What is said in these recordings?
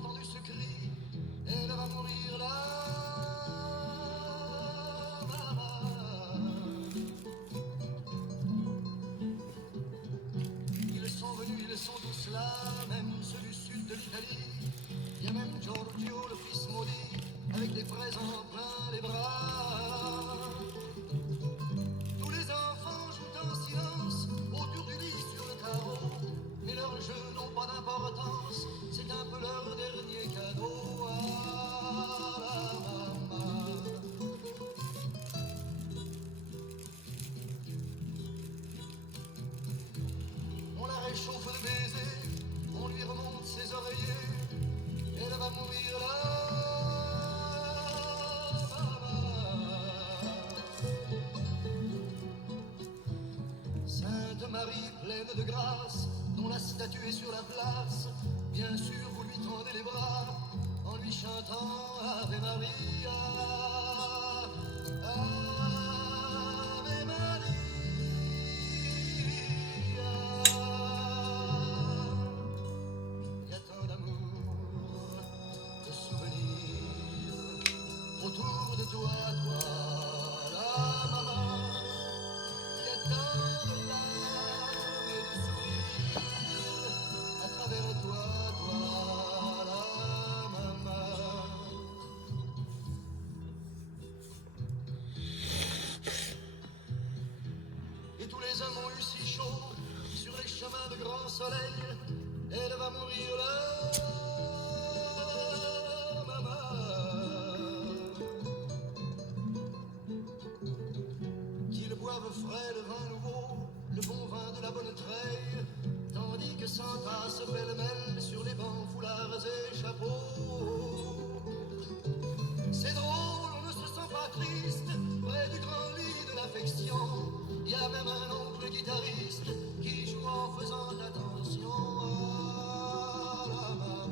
entendu ce cri, elle va mourir là. Ils sont venus, ils sont tous là, même ceux du sud de l'Italie. Il y a même Giorgio, le fils maudit, avec des présents plein les bras. Tous les enfants jouent en silence autour du lit sur le carreau, mais leurs jeux n'ont pas d'importance, c'est un peu leur dernier cadeau. Ah, la maman. On la réchauffe de baisers, on lui remonte ses oreillers, elle va mourir là. Sainte Marie pleine de grâce, dont la statue est sur la place, bien sûr vous lui tendez les bras en lui chantant Ave Maria, Ave Maria. Il y a tant d'amour, de souvenirs autour de toi, la maman. Il y a tant de larmes et de sourires à travers toi, la maman. Et tous les hommes ont eu si chaud sur les chemins de grand soleil, elle va mourir là, maman. Qu'ils boivent frais le vin nouveau, le bon vin de la bonne treille, tandis que s'entassent pêle-mêle sur les bancs, foulards et chapeaux. C'est drôle, on ne se sent pas triste, près du grand lit de l'affection. Il y a même un oncle guitariste qui joue en faisant attention à la maman.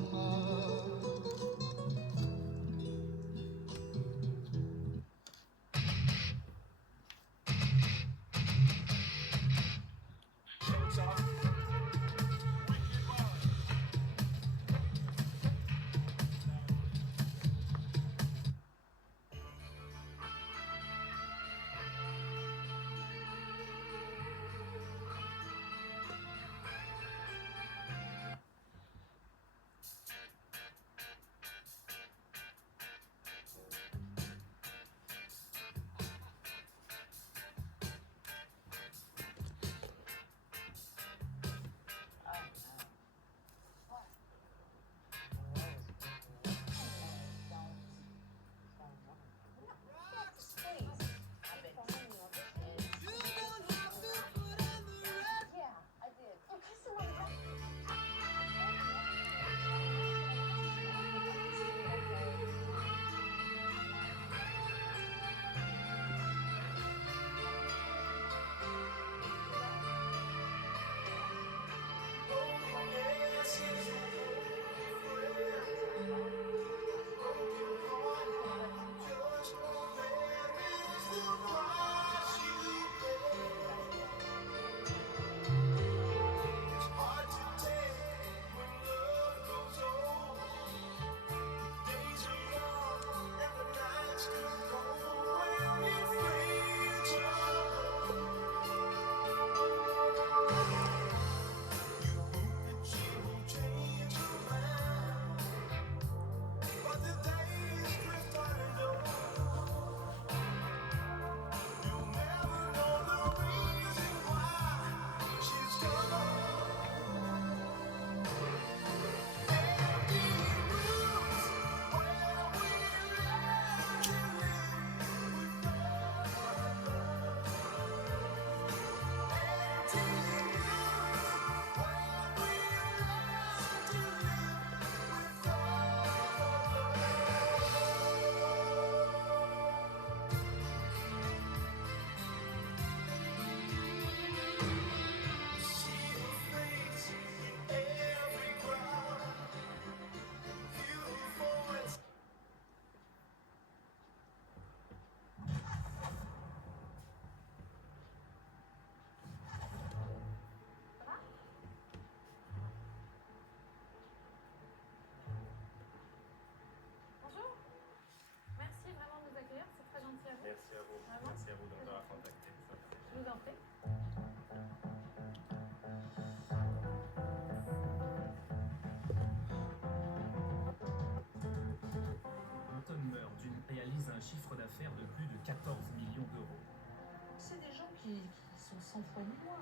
qui sont 100 fois ni moi.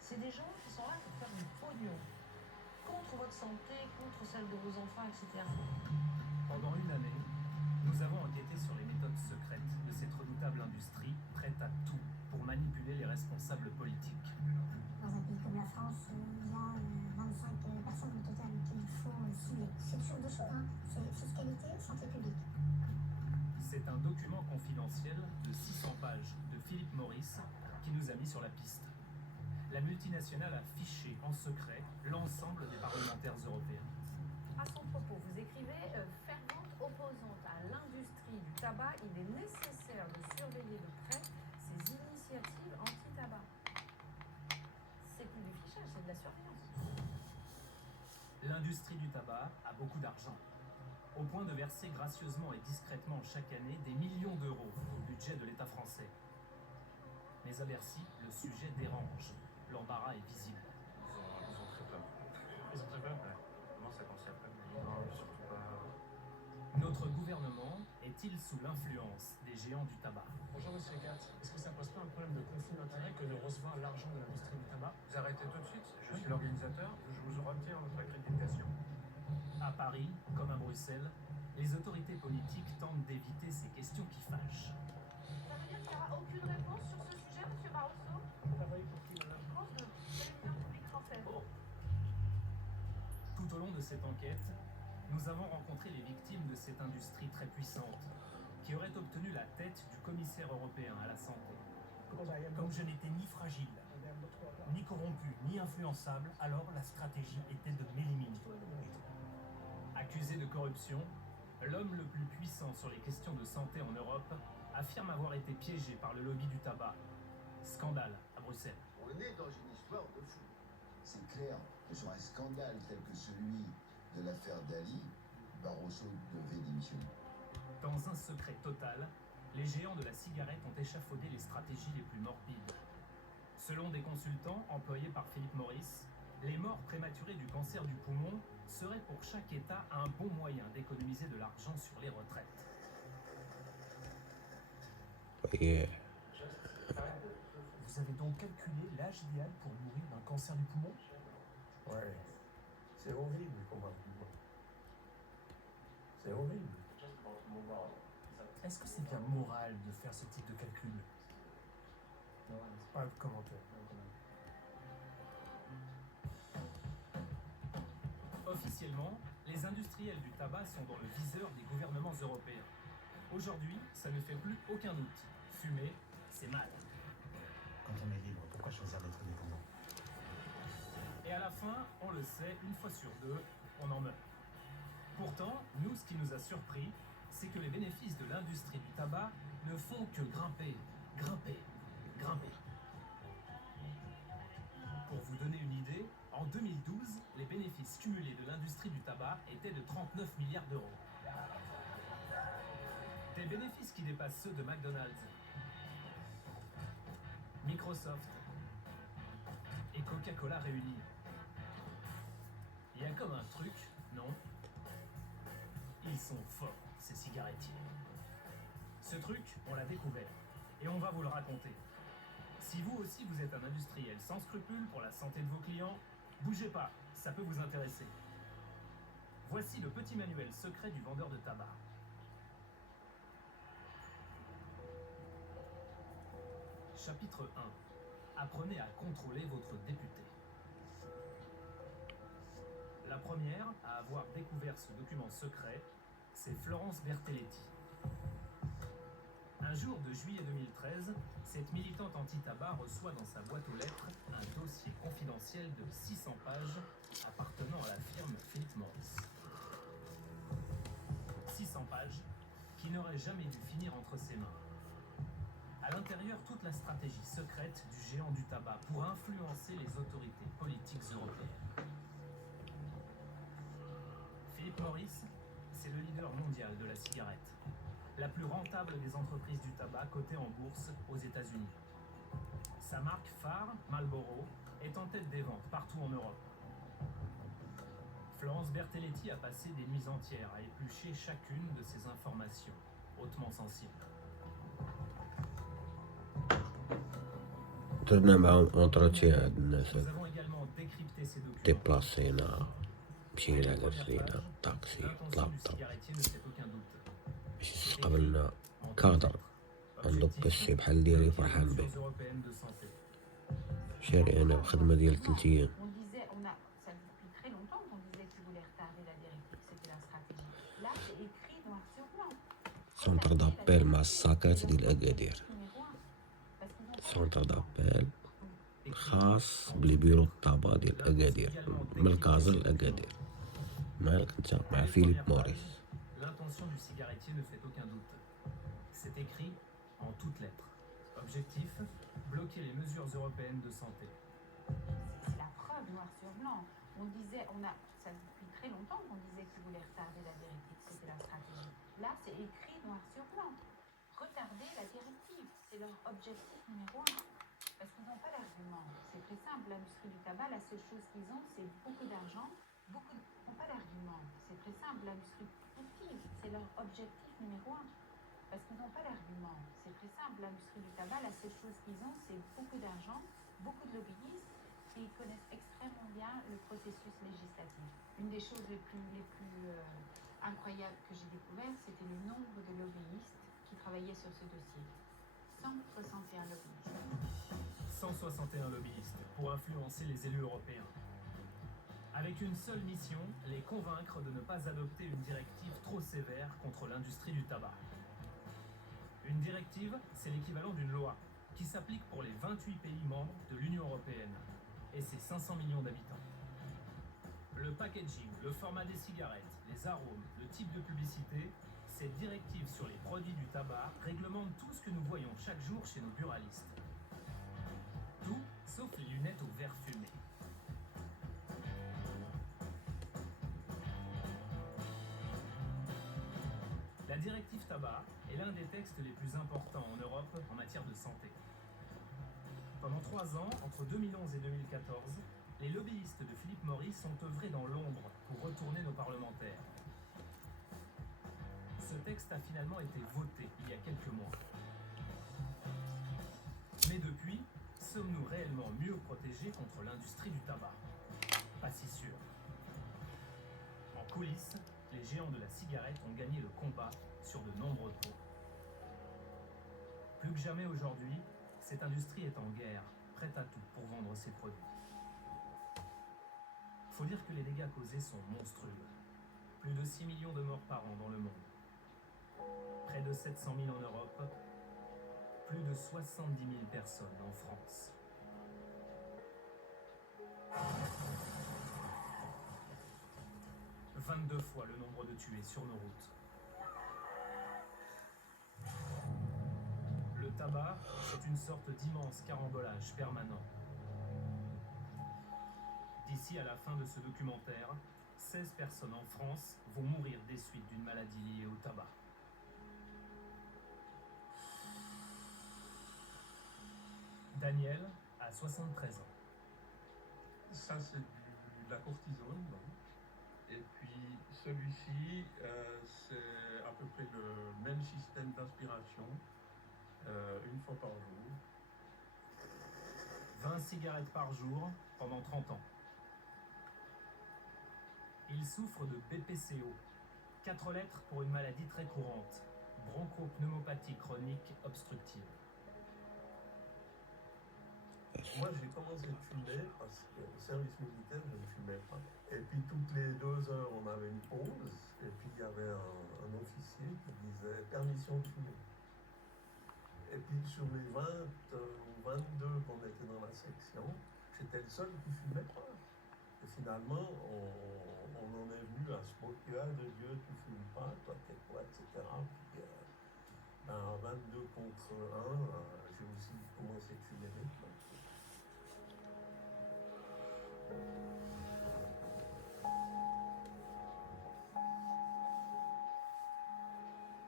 C'est des gens qui sont là pour faire du pognon. Contre votre santé, contre celle de vos enfants, etc. Pendant une année, nous avons enquêté sur les méthodes secrètes de cette redoutable industrie prête à tout pour manipuler les responsables politiques. Dans un pays comme la France, il y a 25 personnes au total qu'il faut cibler. C'est sur deux choses, hein. C'est fiscalité, santé publique. C'est un document confidentiel de 600 pages de Philip Morris qui nous a mis sur la piste. La multinationale a fiché en secret l'ensemble des parlementaires européens. À son propos, vous écrivez fervente opposante à l'industrie du tabac, il est nécessaire de surveiller de près ces initiatives anti-tabac. C'est plus du fichage, c'est de la surveillance. L'industrie du tabac a beaucoup d'argent, au point de verser gracieusement et discrètement chaque année des millions d'euros au budget de l'État français. Mais à Bercy, le sujet dérange. L'embarras est visible. Ils ont très peur. Ils ont très peur? Ouais. Comment ça concerne pas? Non, surtout pas. Notre gouvernement est-il sous l'influence des géants du tabac? Bonjour Monsieur Gatt, est-ce que ça pose pas un problème de conflit d'intérêts que de recevoir l'argent de l'industrie du tabac? Vous arrêtez tout de suite. Je suis l'organisateur. Je vous retire notre accréditation. À Paris, comme à Bruxelles, les autorités politiques tentent d'éviter ces questions qui fâchent. Ça veut dire qu'il n'y aura aucune réponse sur ce sujet, Monsieur Barroso? Travailler pour qui, madame? Je pense de télévision publique française. Tout au long de cette enquête, nous avons rencontré les victimes de cette industrie très puissante, qui aurait obtenu la tête du commissaire européen à la santé. Comme je n'étais ni fragile, ni corrompu, ni influençable, alors la stratégie était de m'éliminer. Accusé de corruption, l'homme le plus puissant sur les questions de santé en Europe affirme avoir été piégé par le lobby du tabac. Scandale à Bruxelles. On est dans une histoire de fou. C'est clair que sur un scandale tel que celui de l'affaire Dali, Barroso devait démissionner. Dans un secret total, les géants de la cigarette ont échafaudé les stratégies les plus morbides. Selon des consultants employés par Philip Morris, les morts prématurées du cancer du poumon seraient pour chaque État un bon moyen d'économiser de l'argent sur les retraites. Vous avez donc calculé l'âge idéal pour mourir d'un cancer du poumon? Ouais, c'est horrible comme argument. C'est horrible. Est-ce que c'est bien moral de faire ce type de calcul? Pas de commentaire. Officiellement, les industriels du tabac sont dans le viseur des gouvernements européens. Aujourd'hui, ça ne fait plus aucun doute. Fumer, c'est mal. Quand on est libre, pourquoi choisir d'être dépendant? Et à la fin, on le sait, une fois sur deux, on en meurt. Pourtant, nous, ce qui nous a surpris, c'est que les bénéfices de l'industrie du tabac ne font que grimper, grimper, grimper. Pour vous donner une idée, en 2012, les bénéfices cumulés de l'industrie du tabac étaient de 39 milliards d'euros. Des bénéfices qui dépassent ceux de McDonald's, Microsoft et Coca-Cola réunis. Il y a comme un truc, non? Ils sont forts, ces cigarettiers. Ce truc, on l'a découvert, et on va vous le raconter. Si vous aussi vous êtes un industriel sans scrupules pour la santé de vos clients, bougez pas, ça peut vous intéresser. Voici le petit manuel secret du vendeur de tabac. Chapitre 1. Apprenez à contrôler votre député. La première à avoir découvert ce document secret, c'est Florence Bertelletti. Un jour de juillet 2013, cette militante anti-tabac reçoit dans sa boîte aux lettres un dossier confidentiel de 600 pages appartenant à la firme Philip Morris. 600 pages qui n'auraient jamais dû finir entre ses mains. À l'intérieur, toute la stratégie secrète du géant du tabac pour influencer les autorités politiques européennes. Philip Morris, c'est le leader mondial de la cigarette, la plus rentable des entreprises du tabac cotées en bourse aux États-Unis. Sa marque phare, Marlboro, est en tête des ventes partout en Europe. Florence Bertelletti a passé des nuits entières à éplucher chacune de ces informations, hautement sensibles. درنا معاهم اونتروتيان هاد الناس Nous هادا avons également décrypté ces documents. ديبلاسينا مشينا Première جلسينا page, طاكسي l'intention طلاب du cigarietier ne fait aucun doute. باش C'est écrit استقبلنا en toutes كادر lettres. عنده Objectif, بيسي بحال ديالي bloquer les فرحان به mesures européennes de santé. شاري انا بخدمة ديال 3 ايام On disait, ça depuis très longtemps qu'on disait qu'ils voulaient retarder la directive, c'était la stratégie. Là, c'est écrit noir sur blanc. سونتر دابيل مع الساكات ديال اكادير سونتر دابيل خاص بلي بيرو الطابا ديال اكادير من الكازا لاكادير مالك انت مع فيليب موريس. L'intention du cigarettier ne fait aucun doute. C'est écrit en toutes lettres. Objectif, bloquer les mesures européennes de santé. C'est la preuve noir sur blanc. On disait, ça depuis très longtemps qu'on disait qu'ils voulaient retarder la directive, c'était la stratégie. Là, c'est écrit noir sur blanc. Retarder la directive, c'est leur objectif numéro 1. Parce qu'ils n'ont pas l'argument. C'est très simple, l'industrie du tabac, la seule chose qu'ils ont, c'est beaucoup d'argent. Ils n'ont pas l'argument. C'est très simple, l'industrie productive, c'est leur objectif numéro 1. Parce qu'ils n'ont pas l'argument. C'est très simple, l'industrie du tabac, la seule chose qu'ils ont, c'est beaucoup d'argent, beaucoup de lobbyistes, et ils connaissent extrêmement bien le processus législatif. Une des choses les plus incroyables que j'ai découvert, c'était le nombre de lobbyistes qui travaillaient sur ce dossier. 161 lobbyistes. 161 lobbyistes pour influencer les élus européens. Avec une seule mission, les convaincre de ne pas adopter une directive trop sévère contre l'industrie du tabac. Une directive, c'est l'équivalent d'une loi qui s'applique pour les 28 pays membres de l'Union européenne et ses 500 millions d'habitants. Le packaging, le format des cigarettes, les arômes, le type de publicité, cette directive sur les produits du tabac réglemente tout ce que nous voyons chaque jour chez nos buralistes. Tout sauf les lunettes au verre fumé. La directive tabac est l'un des textes les plus importants en Europe en matière de santé. Pendant 3 ans, entre 2011 et 2014, les lobbyistes de Philip Morris ont œuvré dans l'ombre pour retourner nos parlementaires. Ce texte a finalement été voté il y a quelques mois. Mais depuis, sommes-nous réellement mieux protégés contre l'industrie du tabac? Pas si sûr. En coulisses, les géants de la cigarette ont gagné le combat sur de nombreux pots. Plus que jamais aujourd'hui, cette industrie est en guerre, prête à tout pour vendre ses produits. Faut dire que les dégâts causés sont monstrueux. Plus de 6 millions de morts par an dans le monde. Près de 700 000 en Europe. Plus de 70 000 personnes en France. « 22 fois le nombre de tués sur nos routes. Le tabac est une sorte d'immense carambolage permanent. D'ici à la fin de ce documentaire, 16 personnes en France vont mourir des suites d'une maladie liée au tabac. Daniel a 73 ans. Ça, c'est de la cortisone. Donc. Et puis, celui-ci, c'est à peu près le même système d'aspiration, une fois par jour. 20 cigarettes par jour pendant 30 ans. Il souffre de BPCO, 4 lettres pour une maladie très courante, bronchopneumopathie chronique obstructive. Moi, j'ai commencé de fumer parce que au service militaire, je ne fumais pas. Et puis, toutes les 2 heures, on avait une pause. Et puis, il y avait un officier qui disait « permission de fumer ». Et puis, sur les 20 ou 22 qu'on était dans la section, j'étais le seul qui fumait pas. Et finalement, on en est venu à se moquer de Dieu, tu fumes pas, toi, t'es quoi, etc. Puis, 22 contre 1, j'ai aussi commencé de fumer des clopes.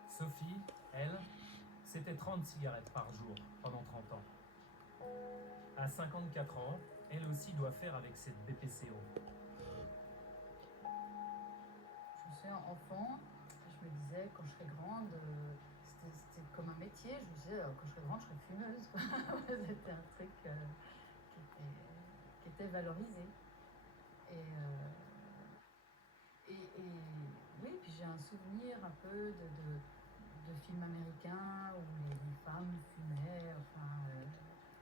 Sophie, elle, c'était 30 cigarettes par jour pendant 30 ans. À 54 ans, elle aussi doit faire avec cette BPCO. Je me souviens, enfant, je me disais, quand je serai grande, c'était c'était comme un métier. Je me disais, quand je serai grande, je serai fumeuse. C'était un truc qui était valorisé. Et oui, puis j'ai un souvenir un peu de films américains où les femmes fumaient,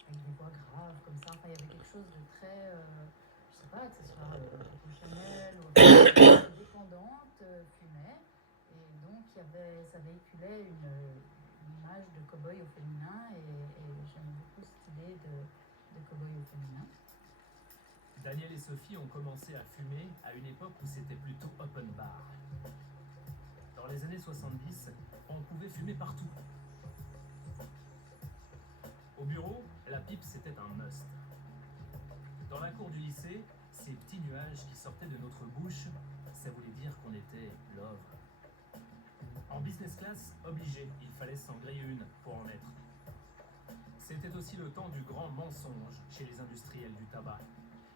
avec des voix graves comme ça. Enfin, il y avait quelque chose de très, je sais pas, que ce soit Coco Chanel ou une dépendante fumait. Et donc, ça véhiculait une image de cow-boy au féminin et j'aime beaucoup cette idée de cow-boy au féminin. Daniel et Sophie ont commencé à fumer à une époque où c'était plutôt open bar. Dans les années 70, on pouvait fumer partout. Au bureau, la pipe c'était un must. Dans la cour du lycée, ces petits nuages qui sortaient de notre bouche, ça voulait dire qu'on était love. En business class, obligé, il fallait s'en griller une pour en être. C'était aussi le temps du grand mensonge chez les industriels du tabac,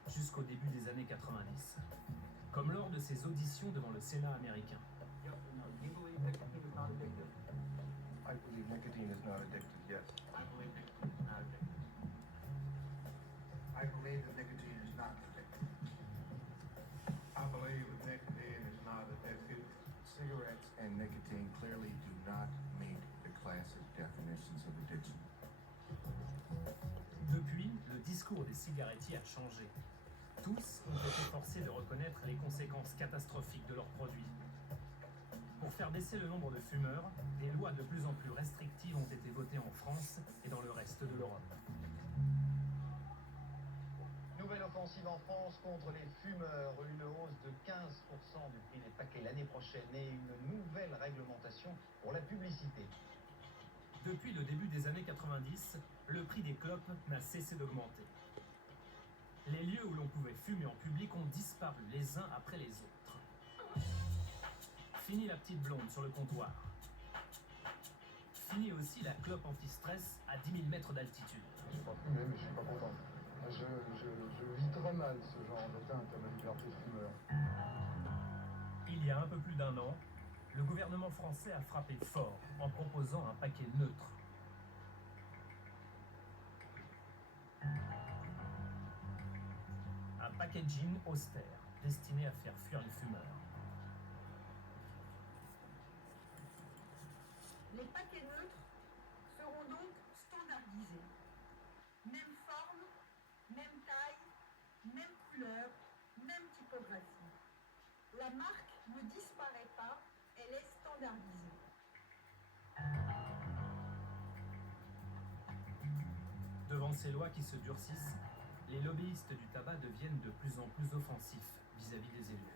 jusqu'au début des années 90, comme lors de ses auditions devant le Sénat américain. I believe nicotine is not addictive, yes. I believe nicotine is not addictive. I believe that nicotine is not addictive. I believe that nicotine is not addictive. Cigarettes and nicotine clearly do not meet the classic definitions of addiction. Depuis, le discours des cigarettiers a changé. Tous ont été forcés de reconnaître les conséquences catastrophiques de leurs produits. Pour faire baisser le nombre de fumeurs, des lois de plus en plus restrictives ont été votées en France et dans le reste de l'Europe. Nouvelle offensive en France contre les fumeurs, une hausse de 15% du prix des paquets l'année prochaine et une nouvelle réglementation pour la publicité. Depuis le début des années 90, le prix des clopes n'a cessé d'augmenter. Les lieux où l'on pouvait fumer en public ont disparu les uns après les autres. Fini la petite blonde sur le comptoir. Fini aussi la clope anti-stress à 10 000 mètres d'altitude. Je suis pas fumé, mais je suis pas content. Je vis très mal ce genre d'atteinte à la liberté de fumeur. Il y a un peu plus d'un an, le gouvernement français a frappé fort en proposant un paquet neutre. Un packaging austère, destiné à faire fuir les fumeurs. Les paquets neutres seront donc standardisés. Même forme, même taille, même couleur, même typographie. La marque ne disparaît pas, elle est standardisée. Devant ces lois qui se durcissent, les lobbyistes du tabac deviennent de plus en plus offensifs vis-à-vis des élus.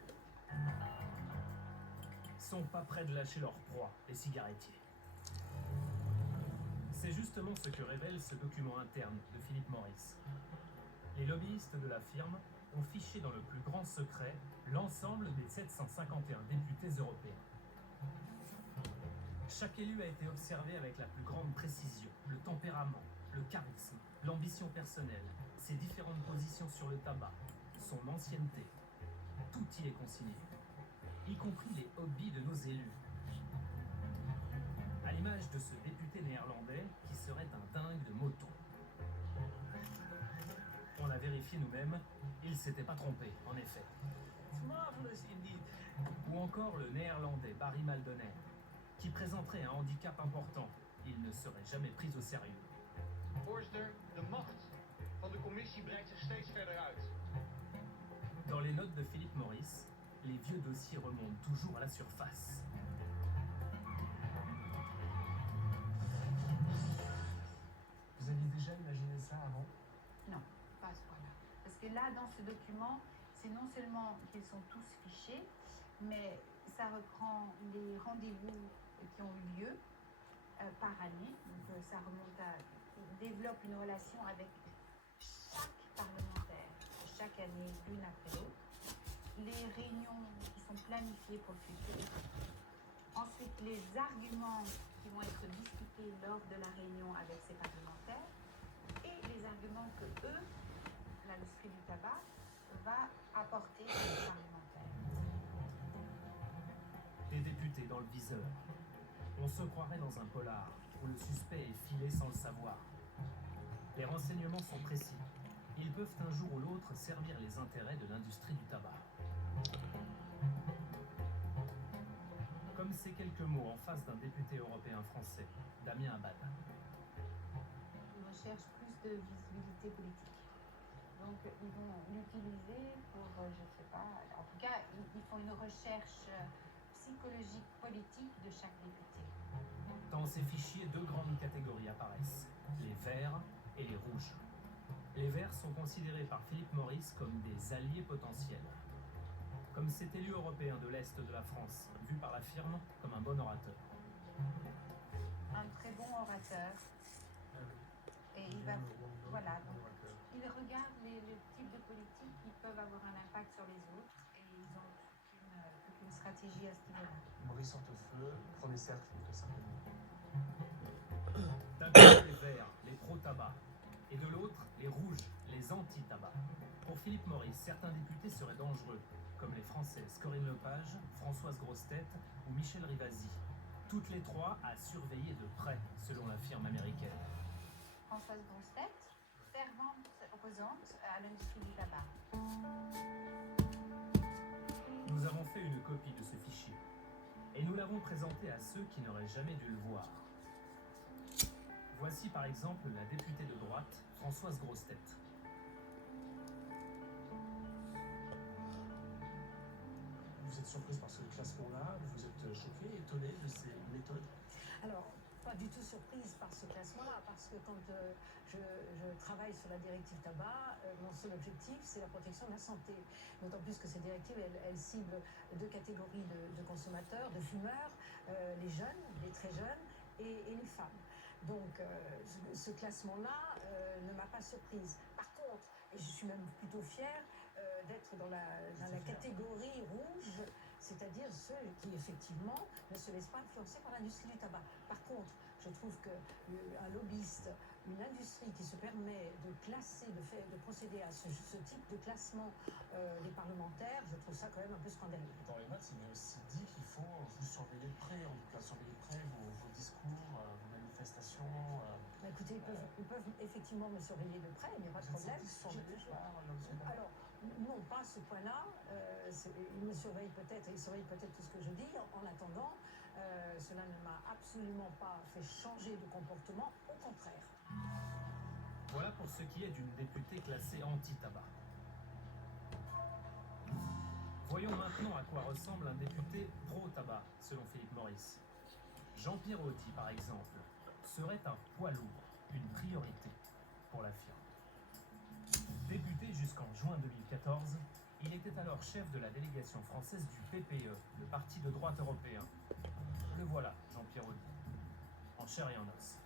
Sont pas prêts de lâcher leur proie, les cigarettiers. C'est justement ce que révèle ce document interne de Philip Morris. Les lobbyistes de la firme ont fiché dans le plus grand secret l'ensemble des 751 députés européens. Chaque élu a été observé avec la plus grande précision, le tempérament, le charisme, l'ambition personnelle, ses différentes positions sur le tabac, son ancienneté. Tout y est consigné, y compris les hobbies de nos élus. À l'image de ce député néerlandais qui serait un dingue de moto. On l'a vérifié nous-mêmes, il s'était pas trompé, en effet. Ou encore le néerlandais Barry Maldoner, qui présenterait un handicap important. Il ne serait jamais pris au sérieux. Voorzitter, de macht van de commissie breidt zich steeds verder uit. Dans les notes de Philip Morris, les vieux dossiers remontent toujours à la surface. Vous aviez déjà imaginé ça avant? Non, pas à ce point-là. Parce que là, dans ce document, c'est non seulement qu'ils sont tous fichés, mais ça reprend les rendez-vous qui ont eu lieu par année. Donc ça remonte à... Il développe une relation avec chaque parlementaire, chaque année, l'une après l'autre. Les réunions qui sont planifiées pour le futur. Ensuite, les arguments qui vont être discutés lors de la réunion avec ces parlementaires et les arguments que eux, l'industrie du tabac, va apporter aux parlementaires. Des députés dans le viseur. On se croirait dans un polar où le suspect est filé sans le savoir. Les renseignements sont précis. Ils peuvent un jour ou l'autre servir les intérêts de l'industrie du tabac. Comme ces quelques mots en face d'un député européen français, Damien Abad. Ils recherchent plus de visibilité politique. Donc ils vont l'utiliser pour, je sais pas, en tout cas, ils font une recherche psychologique politique de chaque député. Dans ces fichiers, deux grandes catégories apparaissent, les verts et les rouges. Les verts sont considérés par Philip Morris comme des alliés potentiels. Comme cet élu européen de l'Est de la France, vu par la firme comme un bon orateur. Un très bon orateur. Et il va, voilà, donc il regarde les types de politiques qui peuvent avoir un impact sur les autres et ils ont toute une stratégie à ce niveau-là. Maurice Hortefeux, premier cercle de Saint-Denis. D'un côté les verts, les pro-tabac, et de l'autre les rouges, les anti-tabac. Pour Philippe Morris, certains députés seraient dangereux, comme les Françaises Corinne Lepage, Françoise Grossetête ou Michel Rivasi. Toutes les trois à surveiller de près, selon la firme américaine. Françoise Grossetête, fervente opposante à l'industrie du tabac. Nous avons fait une copie de ce fichier et nous l'avons présenté à ceux qui n'auraient jamais dû le voir. Voici par exemple la députée de droite, Françoise Grossetête. Vous êtes surprise par ce classement-là? Vous êtes choquée, étonnée de ces méthodes? Alors, pas du tout surprise par ce classement-là, parce que quand je travaille sur la directive tabac, mon seul objectif, c'est la protection de la santé. D'autant plus que cette directive, elle cible deux catégories de consommateurs, de fumeurs, les jeunes, les très jeunes, et les femmes. Donc, ce classement-là ne m'a pas surprise. Par contre, et je suis même plutôt fière d'être dans la catégorie rouge, c'est-à-dire ceux qui effectivement ne se laissent pas influencer par l'industrie du tabac. Par contre, je trouve qu'un lobbyiste, une industrie qui se permet de classer, de procéder à ce type de classement des parlementaires, je trouve ça quand même un peu scandaleux. Dans les notes, il est aussi dit qu'il faut vous surveiller de près, en tout cas surveiller de près vos discours, vos manifestations. Écoutez, ils peuvent effectivement me surveiller de près, il n'y a pas de problème. Alors, non, pas à ce point-là. Ils me surveillent peut-être, ils surveillent peut-être tout ce que je dis. En attendant, cela ne m'a absolument pas fait changer de comportement, au contraire. Voilà pour ce qui est d'une députée classée anti-tabac. Voyons maintenant à quoi ressemble un député pro-tabac, selon Philippe Morris. Jean-Pierre Audy, par exemple, serait un poids lourd, une priorité pour la firme. Député jusqu'en juin 2014, il était alors chef de la délégation française du PPE, le parti de droite européen. Le voilà, Jean-Pierre Audy, en chair et en os.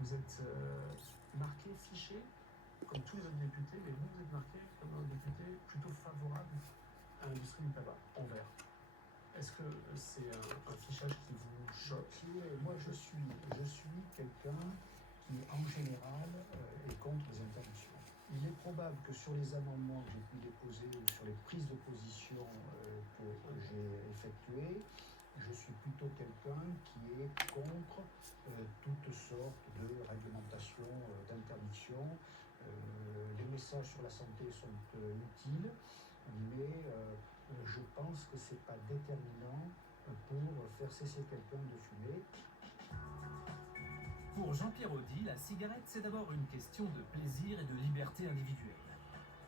Vous êtes marqué, fiché, comme tous les autres députés, mais vous êtes marqué comme un député plutôt favorable à l'industrie du tabac, en vert. Est-ce que c'est un fichage qui vous choque? Moi, je suis quelqu'un qui, en général, est contre les interdictions. Il est probable que sur les amendements que j'ai pu déposer ou sur les prises de position que j'ai effectuées, je suis plutôt quelqu'un qui est contre toutes sortes de réglementations, d'interdictions. Les messages sur la santé sont utiles, mais je pense que ce n'est pas déterminant pour faire cesser quelqu'un de fumer. Pour Jean-Pierre Audy, la cigarette, c'est d'abord une question de plaisir et de liberté individuelle.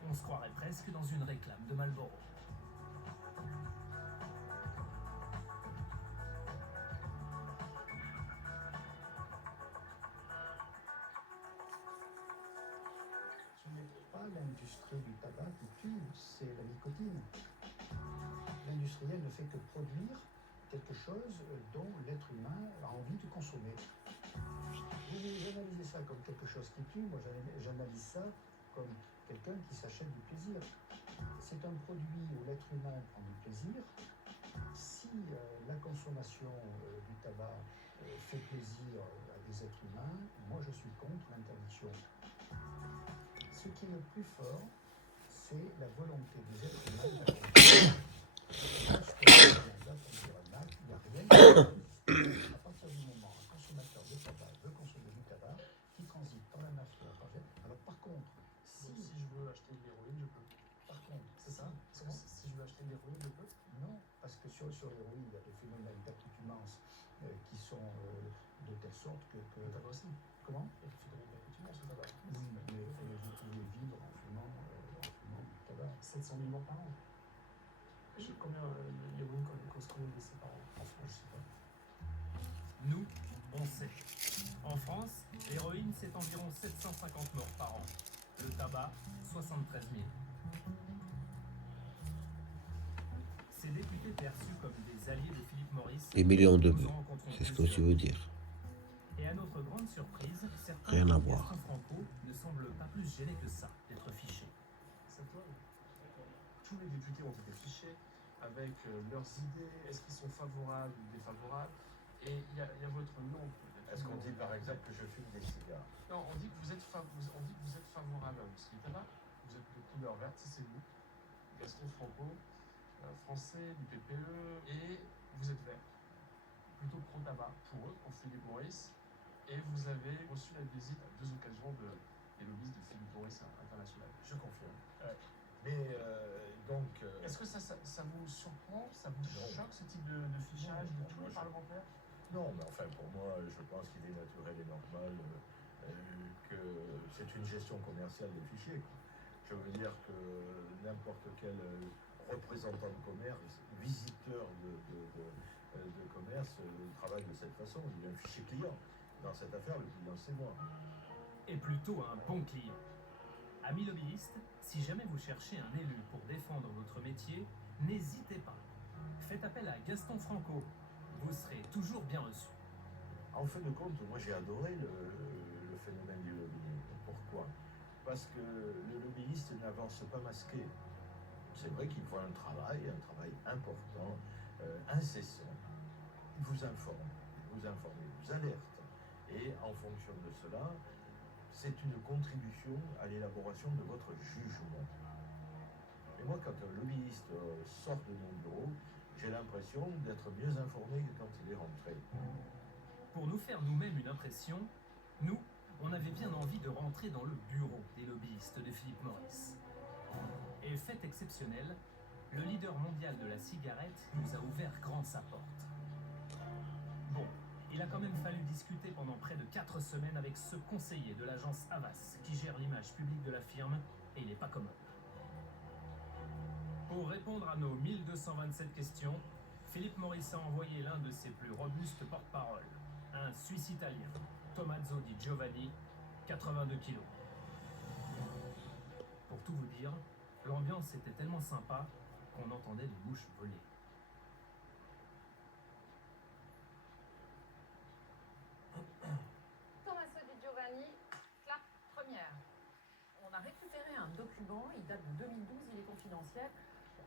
On se croirait presque dans une réclame de Marlboro. Ce n'est pas l'industrie du tabac qui tue, c'est la nicotine. L'industriel ne fait que produire quelque chose dont l'être humain a envie de consommer. Vous analysez ça comme quelque chose qui tue, moi j'analyse ça comme quelqu'un qui s'achète du plaisir. C'est un produit où l'être humain prend du plaisir. Si la consommation du tabac fait plaisir à des êtres humains, moi je suis contre l'interdiction. Ce qui est le plus fort, c'est la volonté des êtres humains d'accomplir. pour me dire Mac, il n'y a rien qui existe. À partir du moment où un consommateur de tabac veut consommer du tabac, qui transite par la mafia, alors par contre, Si je veux acheter de l'héroïne, je peux. par contre, C'est ça? Si je veux acheter de l'héroïne, je peux. non, parce que sur l'héroïne, il y a des phénomènes d'accoutumance qui sont de telle sorte que... Le tabac aussi. Comment? Il y a des phénomènes d'accoutumance au tabac. Oui, mais vous pouvez vivre en fumant du tabac. 700 000 morts par an. Combien d'héroïne consomment ses parents en France? Je sais pas. Nous, on sait. En France, l'héroïne, c'est environ 750 morts par an. Le tabac, 73 000. Ces députés perçus comme des alliés de Philip Morris... Des millions de nous vues. en rencontrons C'est ce que plusieurs. tu veux dire. Et à notre grande surprise, certains Rien à comme voir. Gaston Franco ne semblent pas plus gênés que ça d'être fichés. C'est toi. Tous les députés ont été fichés avec leurs idées, est-ce qu'ils sont favorables ou défavorables, et il y a votre nom. Est-ce qu'on dit par exemple que je fume des cigares? Non, on dit que vous êtes favorable à l'industrie du tabac, vous êtes de couleur verte, ça c'est nous, Gaston Franco, français du PPE, et vous êtes vert, plutôt pro-tabac pour eux, pour Philip Morris, et vous avez reçu la visite à 2 occasions des lobbyistes de Philip Morris international. Je confirme. Mais donc... Est-ce que ça vous surprend, ça vous choque ce type de fichage de tous les parlementaires? Non, mais enfin pour moi, je pense qu'il est naturel et normal que c'est une gestion commerciale des fichiers, quoi. Je veux dire que n'importe quel représentant de commerce, visiteur de commerce, travaille de cette façon. Il y a un fichier client. Dans cette affaire, le client, c'est moi. Et plutôt un bon client. Amis lobbyistes, si jamais vous cherchez un élu pour défendre votre métier, n'hésitez pas. Faites appel à Gaston Franco. Vous serez toujours bien reçu. En fin de compte, moi j'ai adoré le phénomène du lobbying. Pourquoi? Parce que le lobbyiste n'avance pas masqué. C'est vrai qu'il faut un travail important, incessant. Il vous informe, vous alerte. Et en fonction de cela, c'est une contribution à l'élaboration de votre jugement. Et moi, quand un lobbyiste sort de mon bureau, j'ai l'impression d'être mieux informé que quand il est rentré. Pour nous faire nous-mêmes une impression, nous, on avait bien envie de rentrer dans le bureau des lobbyistes de Philip Morris. Et fait exceptionnel, le leader mondial de la cigarette nous a ouvert grand sa porte. Bon, il a quand même fallu discuter pendant près de 4 semaines avec ce conseiller de l'agence Havas qui gère l'image publique de la firme, et il n'est pas commode. Pour répondre à nos 1227 questions, Philip Morris a envoyé l'un de ses plus robustes porte-parole, un Suisse italien, Tommaso Di Giovanni, 82 kilos. Pour tout vous dire, l'ambiance était tellement sympa qu'on entendait des mouches voler. Tommaso Di Giovanni, la première. On a récupéré un document, il date de 2012, il est confidentiel.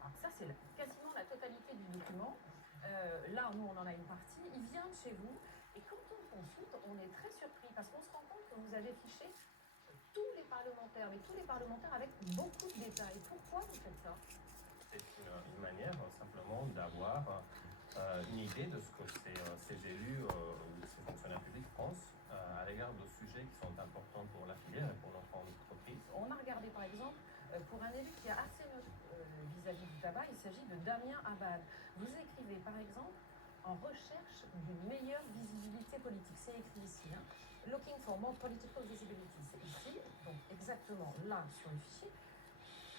Alors ça, c'est quasiment la totalité du document. Là, nous, on en a une partie. Il vient de chez vous. Et quand on le consulte, on est très surpris parce qu'on se rend compte que vous avez fiché tous les parlementaires, mais tous les parlementaires avec beaucoup de détails. Pourquoi vous faites ça? C'est une manière simplement d'avoir une idée de ce que ces élus ou ces fonctionnaires publics pensent à l'égard de sujets qui sont importants pour la filière et pour notre entreprise. On a regardé par exemple, pour un élu qui est assez neutre vis-à-vis du tabac, il s'agit de Damien Abad. Vous écrivez par exemple en recherche d'une meilleure visibilité politique. C'est écrit ici, hein. Looking for more political visibility. C'est ici, donc exactement là sur le fichier.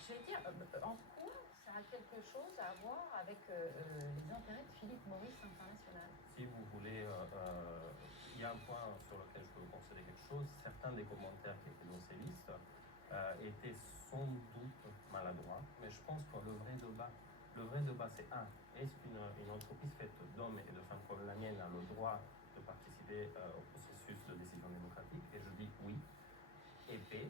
Je vais dire, en quoi ça a quelque chose à voir avec les intérêts de Philip Morris International? Si vous voulez, il y a un point sur lequel je peux vous conseiller quelque chose. Certains des commentaires qui étaient dans ces listes étaient sans doute maladroits, mais je pense que le vrai débat c'est est-ce qu'une entreprise faite d'hommes et de femmes comme la mienne a le droit de participer au processus de décision démocratique? Et je dis oui. Et B,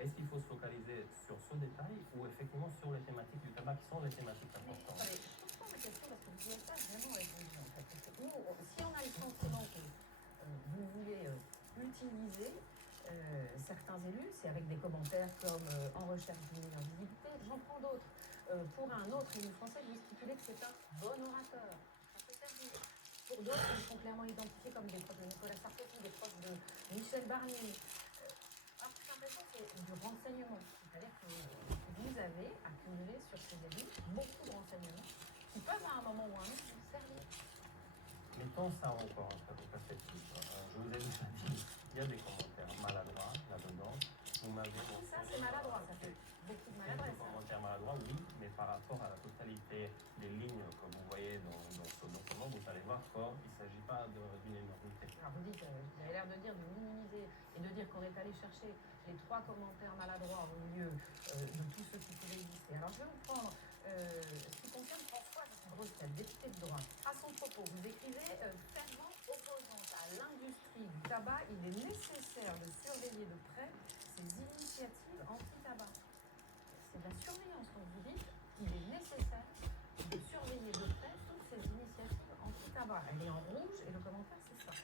est-ce qu'il faut se focaliser sur ce détail ou effectivement sur les thématiques du tabac qui sont les thématiques importantes? Je comprends ma question parce que vous n'y avez pas vraiment répondu en fait. Parce que nous, si on a le sentiment que vous voulez utiliser certains élus, c'est avec des commentaires comme en recherche d'une meilleure visibilité. J'en prends d'autres. Pour un autre élu français, vous stipulez que c'est un bon orateur. Pour d'autres, ils sont clairement identifiés comme des proches de Nicolas Sarkozy, des proches de Michel Barnier. Alors, j'ai l'impression que c'est du renseignement. C'est-à-dire que vous avez accumulé sur ces élus beaucoup de renseignements qui peuvent à un moment ou à un autre vous servir. Mettons ça encore en perspective. Je vous ai déjà dit, il y a des commentaires maladroits là-dedans. Vous m'avez montré Ça, c'est maladroit, ça fait beaucoup de maladresse. quelques commentaires maladroits, oui, mais par rapport à la totalité des lignes que vous voyez dans ce document, vous allez voir qu'il ne s'agit pas d'une énormité. Alors vous dites, vous avez l'air de dire, de minimiser et de dire qu'on est allé chercher les 3 commentaires maladroits au milieu de tout ce qui pouvait exister. Alors je vais vous prendre ce qui concerne Françoise Grostel, députée de droite. À son propos, vous écrivez fervent opposante à l'industrie du tabac, il est nécessaire de surveiller de près ces initiatives anti-tabac. C'est de la surveillance, donc vous dites, il est nécessaire de surveiller de près toutes ces initiatives anti-tabac. Elle est en rouge et le commentaire c'est ça.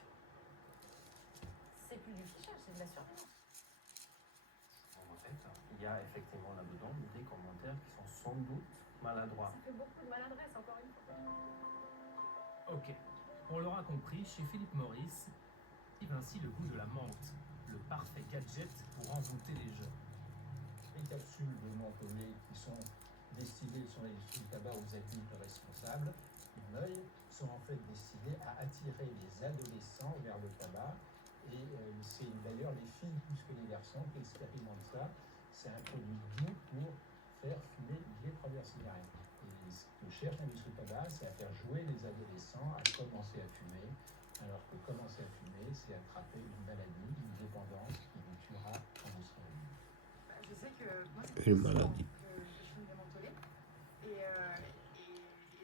C'est plus du fichage, c'est de la surveillance. En fait, il y a effectivement là-dedans des commentaires qui sont sans doute maladroits. Ça fait beaucoup de maladresse, encore une fois. Ok, on l'aura compris, chez Philip Morris, il a ainsi le goût de la menthe, le parfait gadget pour envoûter les jeunes. Les capsules de mentholé qui sont destinées sur l'industrie du tabac aux adultes responsables, mon œil, sont en fait destinées à attirer les adolescents vers le tabac. Et c'est d'ailleurs les filles plus que les garçons qui expérimentent ça. C'est un produit doux pour faire fumer les premières cigarettes. Et ce que cherche l'industrie du tabac, c'est à faire jouer les adolescents à commencer à fumer, alors que commencer à fumer, c'est attraper une maladie, une dépendance qui vous tuera quand vous serez adulte. Je sais que moi, Une maladie. que je fume des mentholés. Et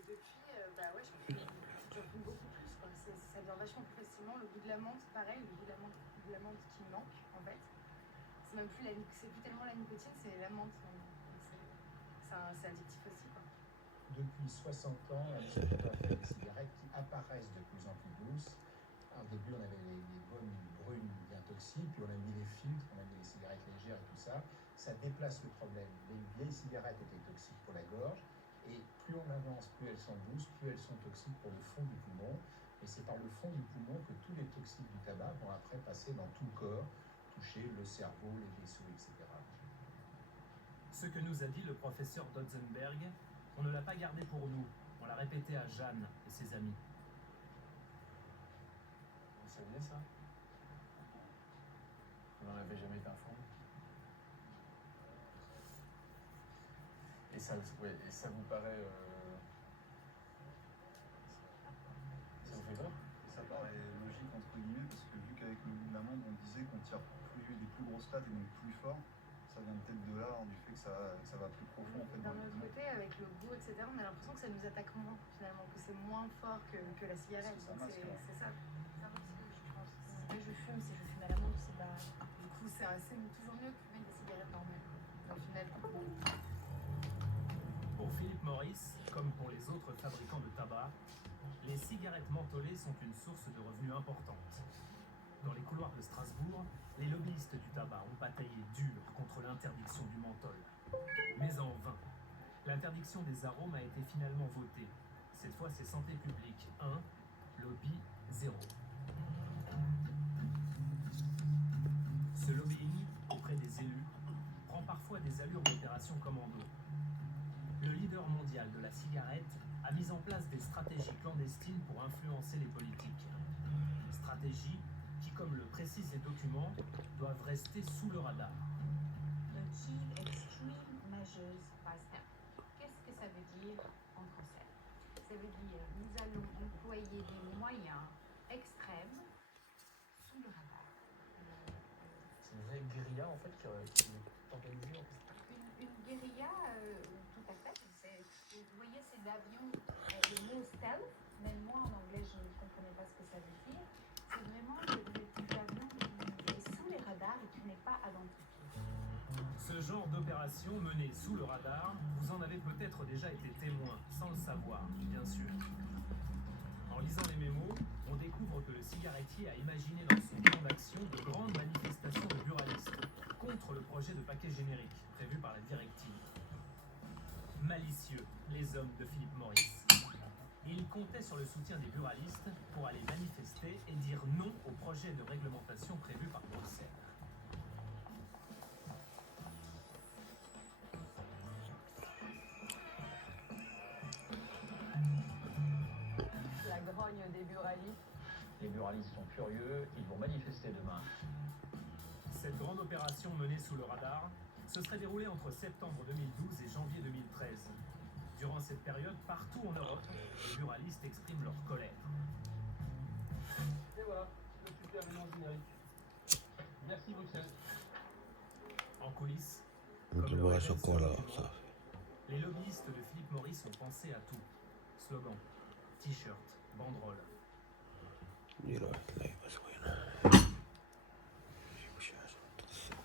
depuis, j'en fume beaucoup plus. Quoi. Ça vient vachement plus facilement. Le goût de la menthe, pareil, le goût de la menthe qui me manque, en fait. C'est même plus c'est plus tellement la nicotine, c'est la menthe. C'est addictif aussi, quoi. Depuis 60 ans, l'industrie du tabac fait des cigarettes qui apparaissent de plus en plus douces. Au début, on avait les bonnes brunes bien toxiques, puis on a mis les filtres, on a mis les cigarettes légères et tout ça. Ça déplace le problème. Les vieilles cigarettes étaient toxiques pour la gorge, et plus on avance, plus elles sont douces, plus elles sont toxiques pour le fond du poumon. Et c'est par le fond du poumon que tous les toxiques du tabac vont après passer dans tout le corps, toucher le cerveau, les vaisseaux, etc. Ce que nous a dit le professeur Dotzenberg, on ne l'a pas gardé pour nous, on l'a répété à Jeanne et ses amis. Vous saviez ça? Vous n'en avez jamais été informé? Et ça vous paraît... Ça vous fait peur? Ça paraît logique entre guillemets parce que vu qu'avec le goût de l'amande on disait qu'on tire des plus grosses pattes et donc plus fort, ça vient peut-être de là, du fait que ça va plus profond en fait. D'un autre côté, avec le goût, etc., on a l'impression que ça nous attaque moins finalement, que c'est moins fort que la cigarette. Donc c'est ça. Ça aussi, je pense. Si je fume, si je fume à la menthe, c'est pas. Du coup, c'est toujours mieux que fumer des cigarettes normales. Au final. Pour Philip Morris, comme pour les autres fabricants de tabac, les cigarettes mentholées sont une source de revenus importante. Dans les couloirs de Strasbourg, les lobbyistes du tabac ont bataillé dur contre l'interdiction du menthol. Mais en vain. L'interdiction des arômes a été finalement votée. Cette fois, c'est Santé publique 1, lobby 0. Ce lobbying, auprès des élus, prend parfois des allures d'opération commando. Le leader mondial de la cigarette a mis en place des stratégies clandestines pour influencer les politiques. Stratégies qui, comme le précisent les documents, doivent rester sous le radar. Achieve extreme measures by step. Qu'est-ce que ça veut dire en français? Ça veut dire nous allons employer des moyens extrêmes sous le radar. C'est une vraie guérilla en fait qui est organisée en fait. Une guérilla, tout à fait. Vous voyez ces avions, le mot stealth, même moi en anglais je ne comprenais pas ce que ça veut dire. C'est vraiment le type d'avion qui est sous les radars et qui n'est pas identifié. Ce genre d'opération menée sous le radar, vous en avez peut-être déjà été témoin, sans le savoir, bien sûr. En lisant les mémos, on découvre que le cigarettier a imaginé dans son plan d'action de grandes manifestations de buralistes contre le projet de paquet générique prévu par la directive. Malicieux, les hommes de Philip Morris. Il comptait sur le soutien des buralistes pour aller manifester et dire non au projet de réglementation prévu par Bruxelles. La grogne des buralistes. Les buralistes sont furieux, ils vont manifester demain. Cette grande opération menée sous le radar se serait déroulée entre septembre 2012 et janvier 2013. Durant cette période, partout en Europe, les buralistes expriment leur colère. Et voilà, le super élément générique. Merci Bruxelles. En coulisses, مثل le ما révèle شكولا Sophie صافي. les lobbyistes de Philippe Maurice ont pensé à tout. Slogans, t-shirts, banderoles. ندير واحد اللعيبة زوينة. نجيب شي حاجة مترسمة.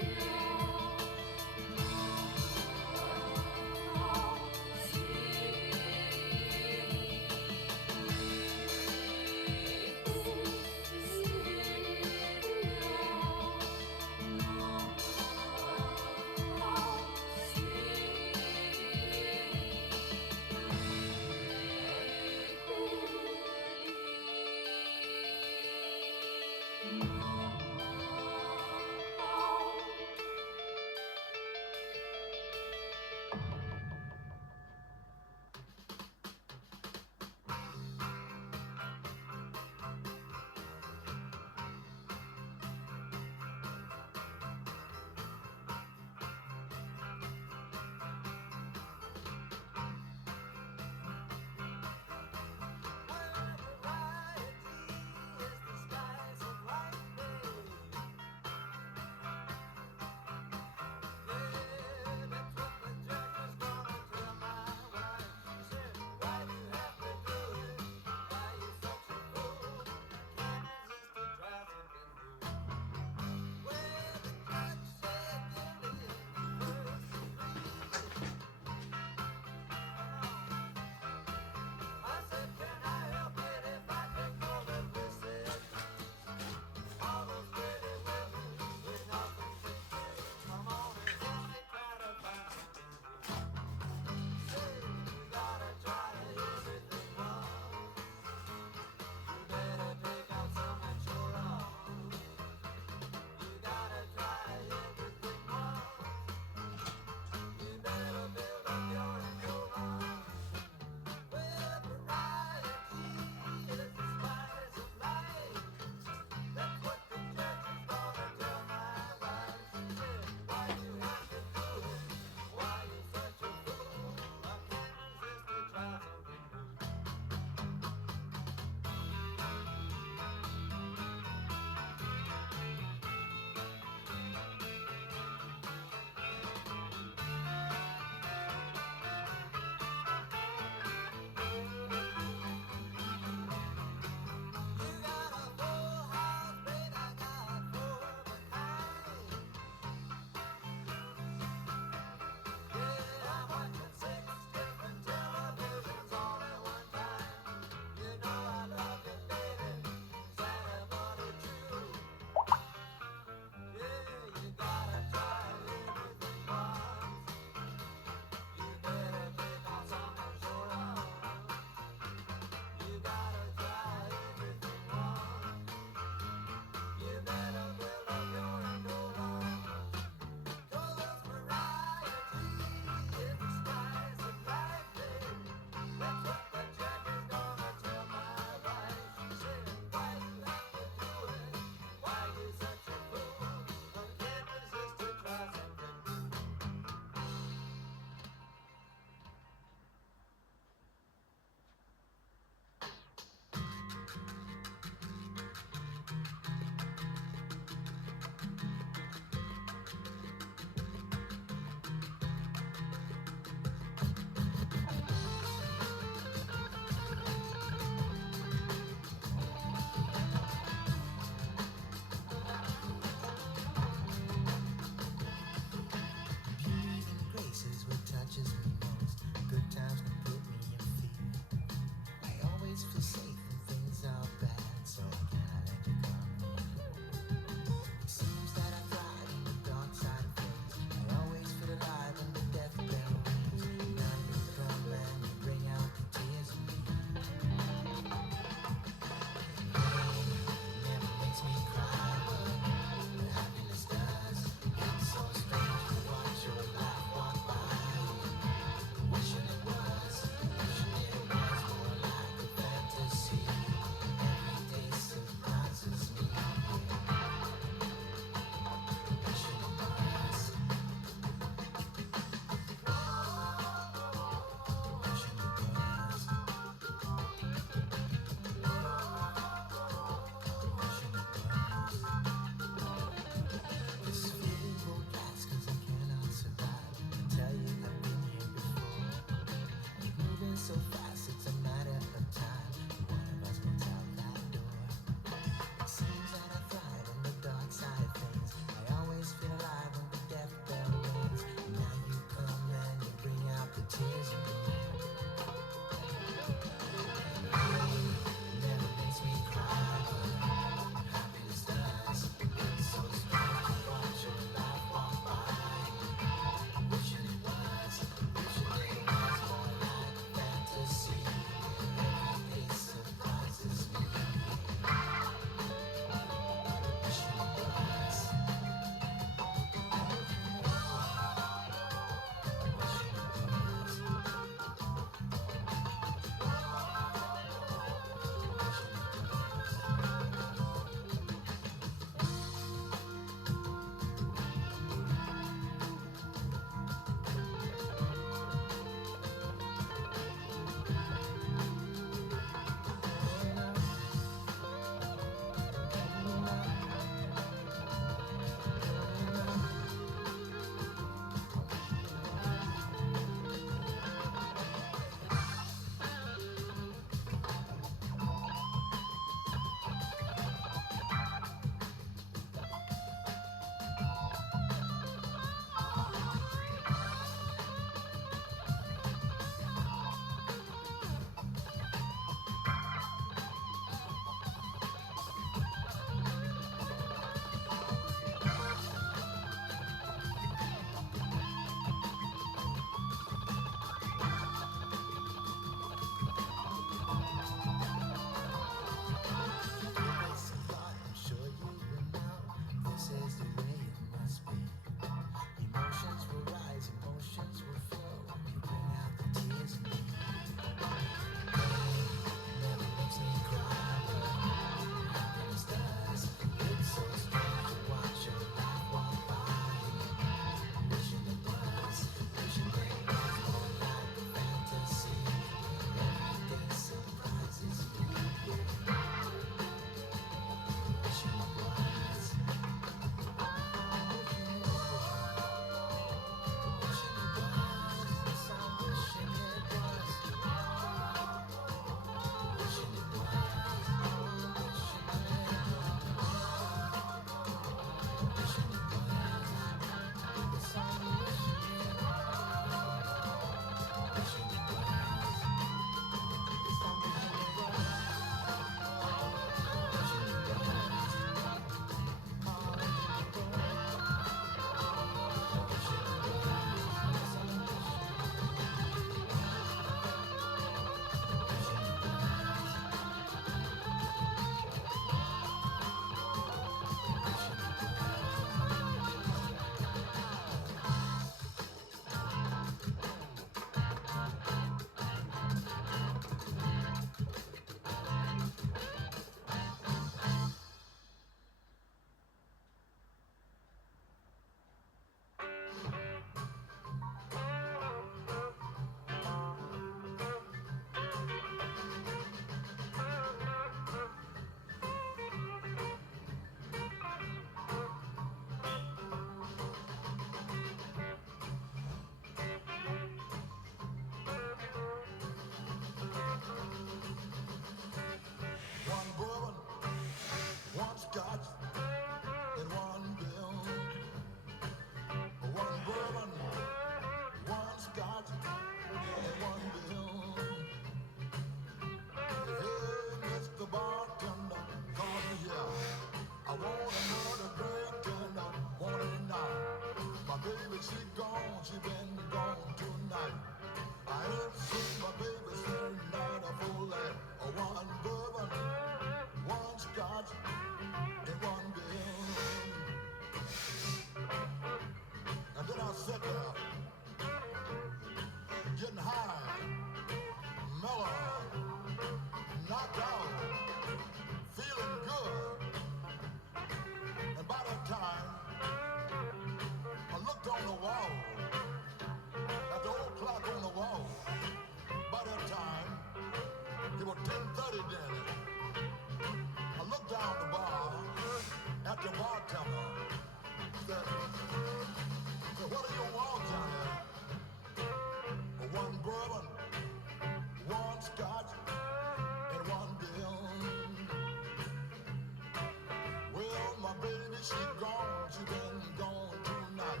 me she gone, she been gone tonight.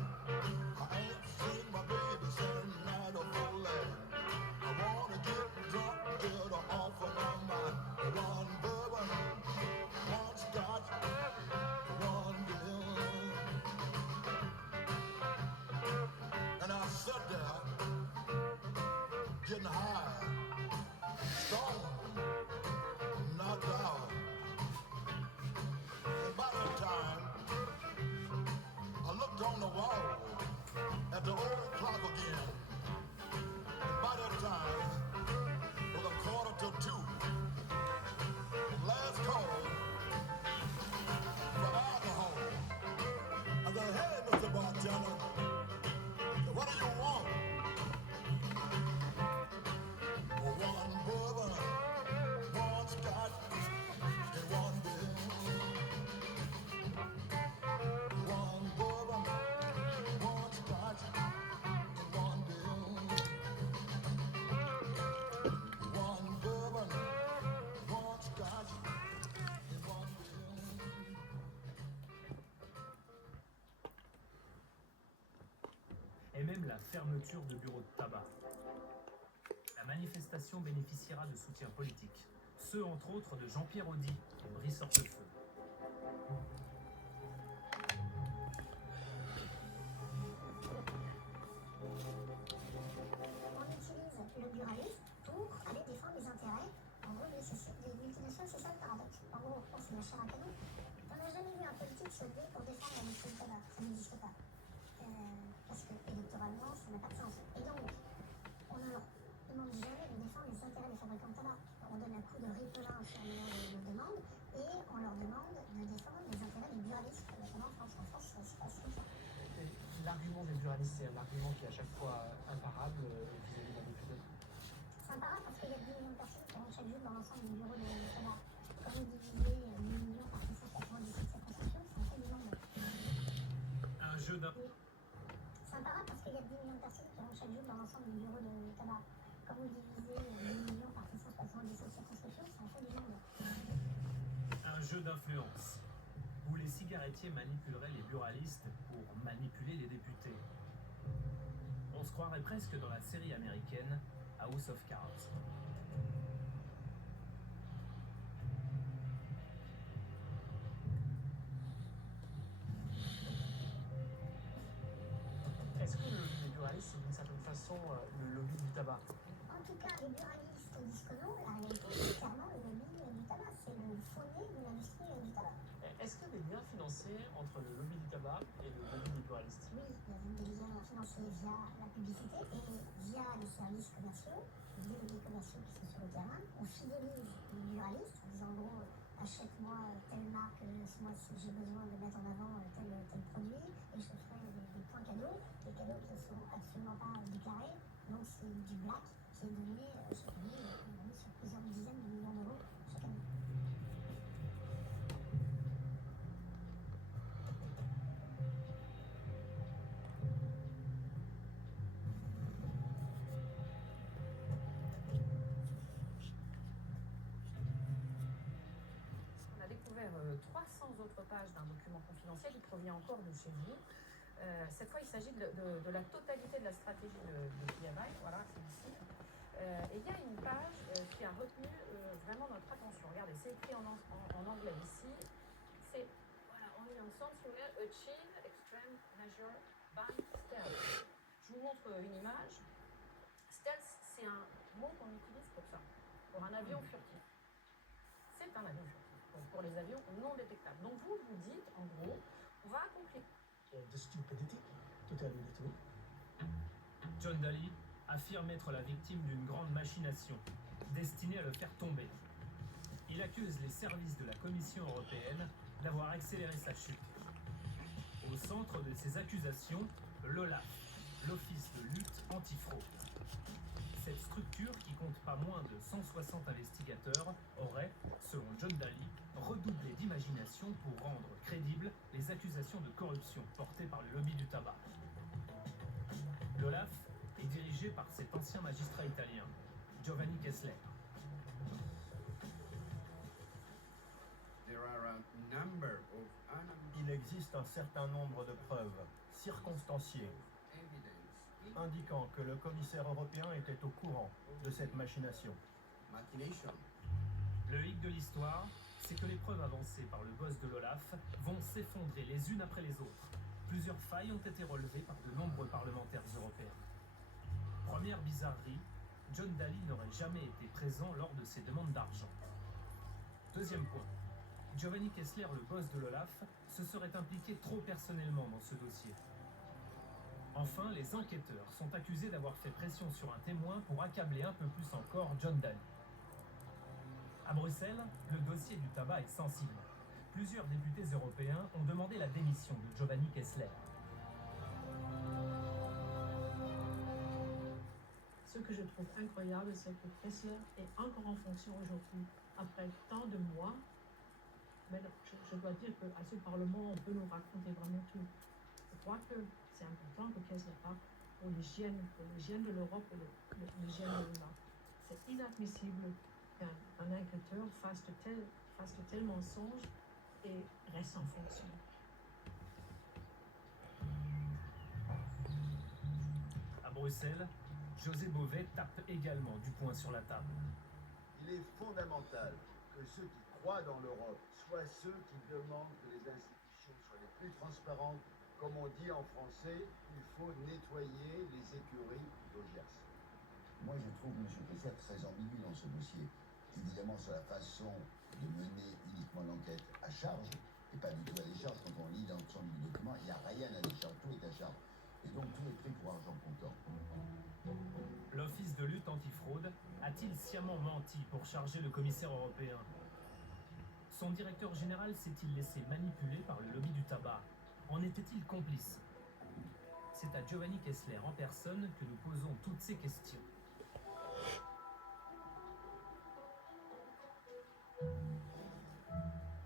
I ain't seen my baby since night of old last. I wanna get drunk, get her off of my mind. One bourbon, one scotch, one bill. And I sat there, getting high, stoned, knocked out. And by that time, I looked on the wall at the old clock again. And by that time, it was 1:45. Last call for alcohol. I said, hey, Mr. Bartender, what do you want? One bourbon, one scotch, and one bill. One bourbon, one scotch, and one bill. One bourbon, one scotch, and one bill. Et même la fermeture de bureaux de tabac. La manifestation bénéficiera de soutien politique, ceux entre autres de Jean-Pierre Audy et Brice Hortefeux. On utilise le buralisme pour aller défendre les intérêts. En gros, des multinationales, c'est ça le paradoxe. En gros, on c'est la chair à canon. On n'a jamais vu un politique se lever pour défendre l'industrie du tabac. Ça n'existe pas. Parce que électoralement, ça n'a pas de sens. Et donc, on ne leur demande jamais de défendre les intérêts des fabricants de tabac. On donne un coup de ripelin sur nos demandes et on leur demande de défendre les intérêts des buralistes, notamment en France. En France, ça se passe comme ça. L'argument des buralistes, c'est un argument qui est à chaque fois imparable vis-à-vis d'un député. C'est imparable parce qu'il y a 10 millions de personnes qui rentrent chaque jour dans l'ensemble des bureaux de tabac. Quand vous divisez 10 millions par 697 circonscriptions, ça en fait du nombre. Un jeu d'un... C'est imparable parce qu'il y a 10 millions de personnes qui rentrent chaque jour dans l'ensemble des bureaux de tabac. Quand vous divisez 10 millions par 697 circonscriptions, ça en fait du nombre. Un jeu d'influence, où les cigarettiers manipuleraient les buralistes pour manipuler les députés. On se croirait presque dans la série américaine House of Cards. Est-ce que les buralistes, c'est d'une certaine façon le lobby du tabac? En tout cas, les buralistes disent que non, la réalité, c'est clairement le lobby du tabac. C'est le faux-nez de l'industrie du tabac. Est-ce qu'il y a des liens financiers entre le lobby du tabac et le lobby des buralistes? Oui, il y a des liens financiers via la publicité et via les services commerciaux, les délégués commerciaux qui sont sur le terrain. On fidélise les buralistes en disant, en gros, achète-moi telle marque ce mois-ci, j'ai besoin de mettre en avant tel produit et je te ferai des points cadeaux, des cadeaux qui ne sont absolument pas déclarés. Donc c'est du black qui est donné chaque année sur plusieurs dizaines de millions d'euros chaque année. On a découvert 300 autres pages d'un document confidentiel qui provient encore de chez vous. Cette fois, il s'agit de la totalité de la stratégie de PMI. Voilà, c'est ici. Et il y a une page qui a retenu vraiment notre attention. Regardez, c'est écrit en anglais ici. C'est, voilà, on est ensemble, si vous voulez, Achieve Extreme Measure by Stealth. Je vous montre une image. Stealth, c'est un mot qu'on utilise pour ça, pour un avion furtif. C'est un avion furtif, pour les avions non détectables. Donc vous dites, en gros, on va accomplir. De stupidity, tout à l'heure. John Daly affirme être la victime d'une grande machination, destinée à le faire tomber. Il accuse les services de la Commission européenne d'avoir accéléré sa chute. Au centre de ces accusations, l'OLAF, l'Office de lutte antifraude. Cette structure, qui compte pas moins de 160 investigateurs, aurait, selon John Daly, redoublé d'imagination pour rendre crédibles les accusations de corruption portées par le lobby du tabac. L'OLAF est dirigé par cet ancien magistrat italien, Giovanni Kessler. Il existe un certain nombre de preuves circonstanciées indiquant que le commissaire européen était au courant de cette machination. Le hic de l'histoire, c'est que les preuves avancées par le boss de l'Olaf vont s'effondrer les unes après les autres. Plusieurs failles ont été relevées par de nombreux parlementaires européens. Première bizarrerie, John Daly n'aurait jamais été présent lors de ces demandes d'argent. Deuxième point, Giovanni Kessler, le boss de l'Olaf, se serait impliqué trop personnellement dans ce dossier. Enfin, les enquêteurs sont accusés d'avoir fait pression sur un témoin pour accabler un peu plus encore John Daly. À Bruxelles, le dossier du tabac est sensible. Plusieurs députés européens ont demandé la démission de Giovanni Kessler. Ce que je trouve incroyable, c'est que Kessler est encore en fonction aujourd'hui, après tant de mois. Mais je dois dire qu'à ce Parlement, on peut nous raconter vraiment tout. Je crois que c'est important que Kessler parte pour l'hygiène de l'Europe et l'hygiène de l'Europe. C'est inadmissible qu'un enquêteur fasse de tels mensonges et reste en fonction. À Bruxelles, José Bové tape également du poing sur la table. Il est fondamental que ceux qui croient dans l'Europe soient ceux qui demandent que les institutions soient les plus transparentes. Comme on dit en français, il faut nettoyer les écuries d'Augias. Moi, je trouve M. Kessler très ambigu dans ce dossier. Évidemment, sur la façon de mener uniquement l'enquête à charge, et pas du tout à décharge. Quand on lit l'ensemble du document, il n'y a rien à décharge, tout est à charge. Et donc, tout est pris pour argent comptant. L'Office de lutte antifraude a-t-il sciemment menti pour charger le commissaire européen? Son directeur général s'est-il laissé manipuler par le lobby du tabac? En était-il complice? C'est à Giovanni Kessler en personne que nous posons toutes ces questions.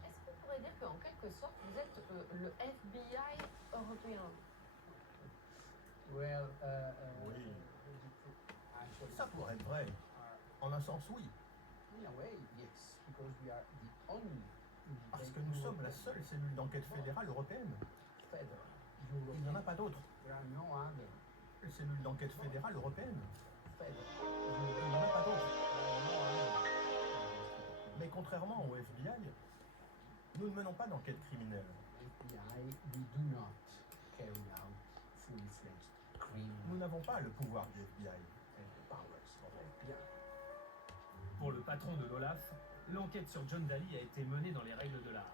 Est-ce qu'on pourrait dire qu'en quelque sorte, vous êtes le FBI européen? Oui. Ça pourrait être vrai. En un sens, oui. Parce que nous sommes la seule cellule d'enquête fédérale européenne. Il n'y en a pas d'autres. Les cellules d'enquête fédérale européenne. Il n'y en a pas d'autres. Mais contrairement au FBI, nous ne menons pas d'enquête criminelle. Nous n'avons pas le pouvoir du FBI. Pour le patron de l'Olaf, l'enquête sur John Daly a été menée dans les règles de l'art.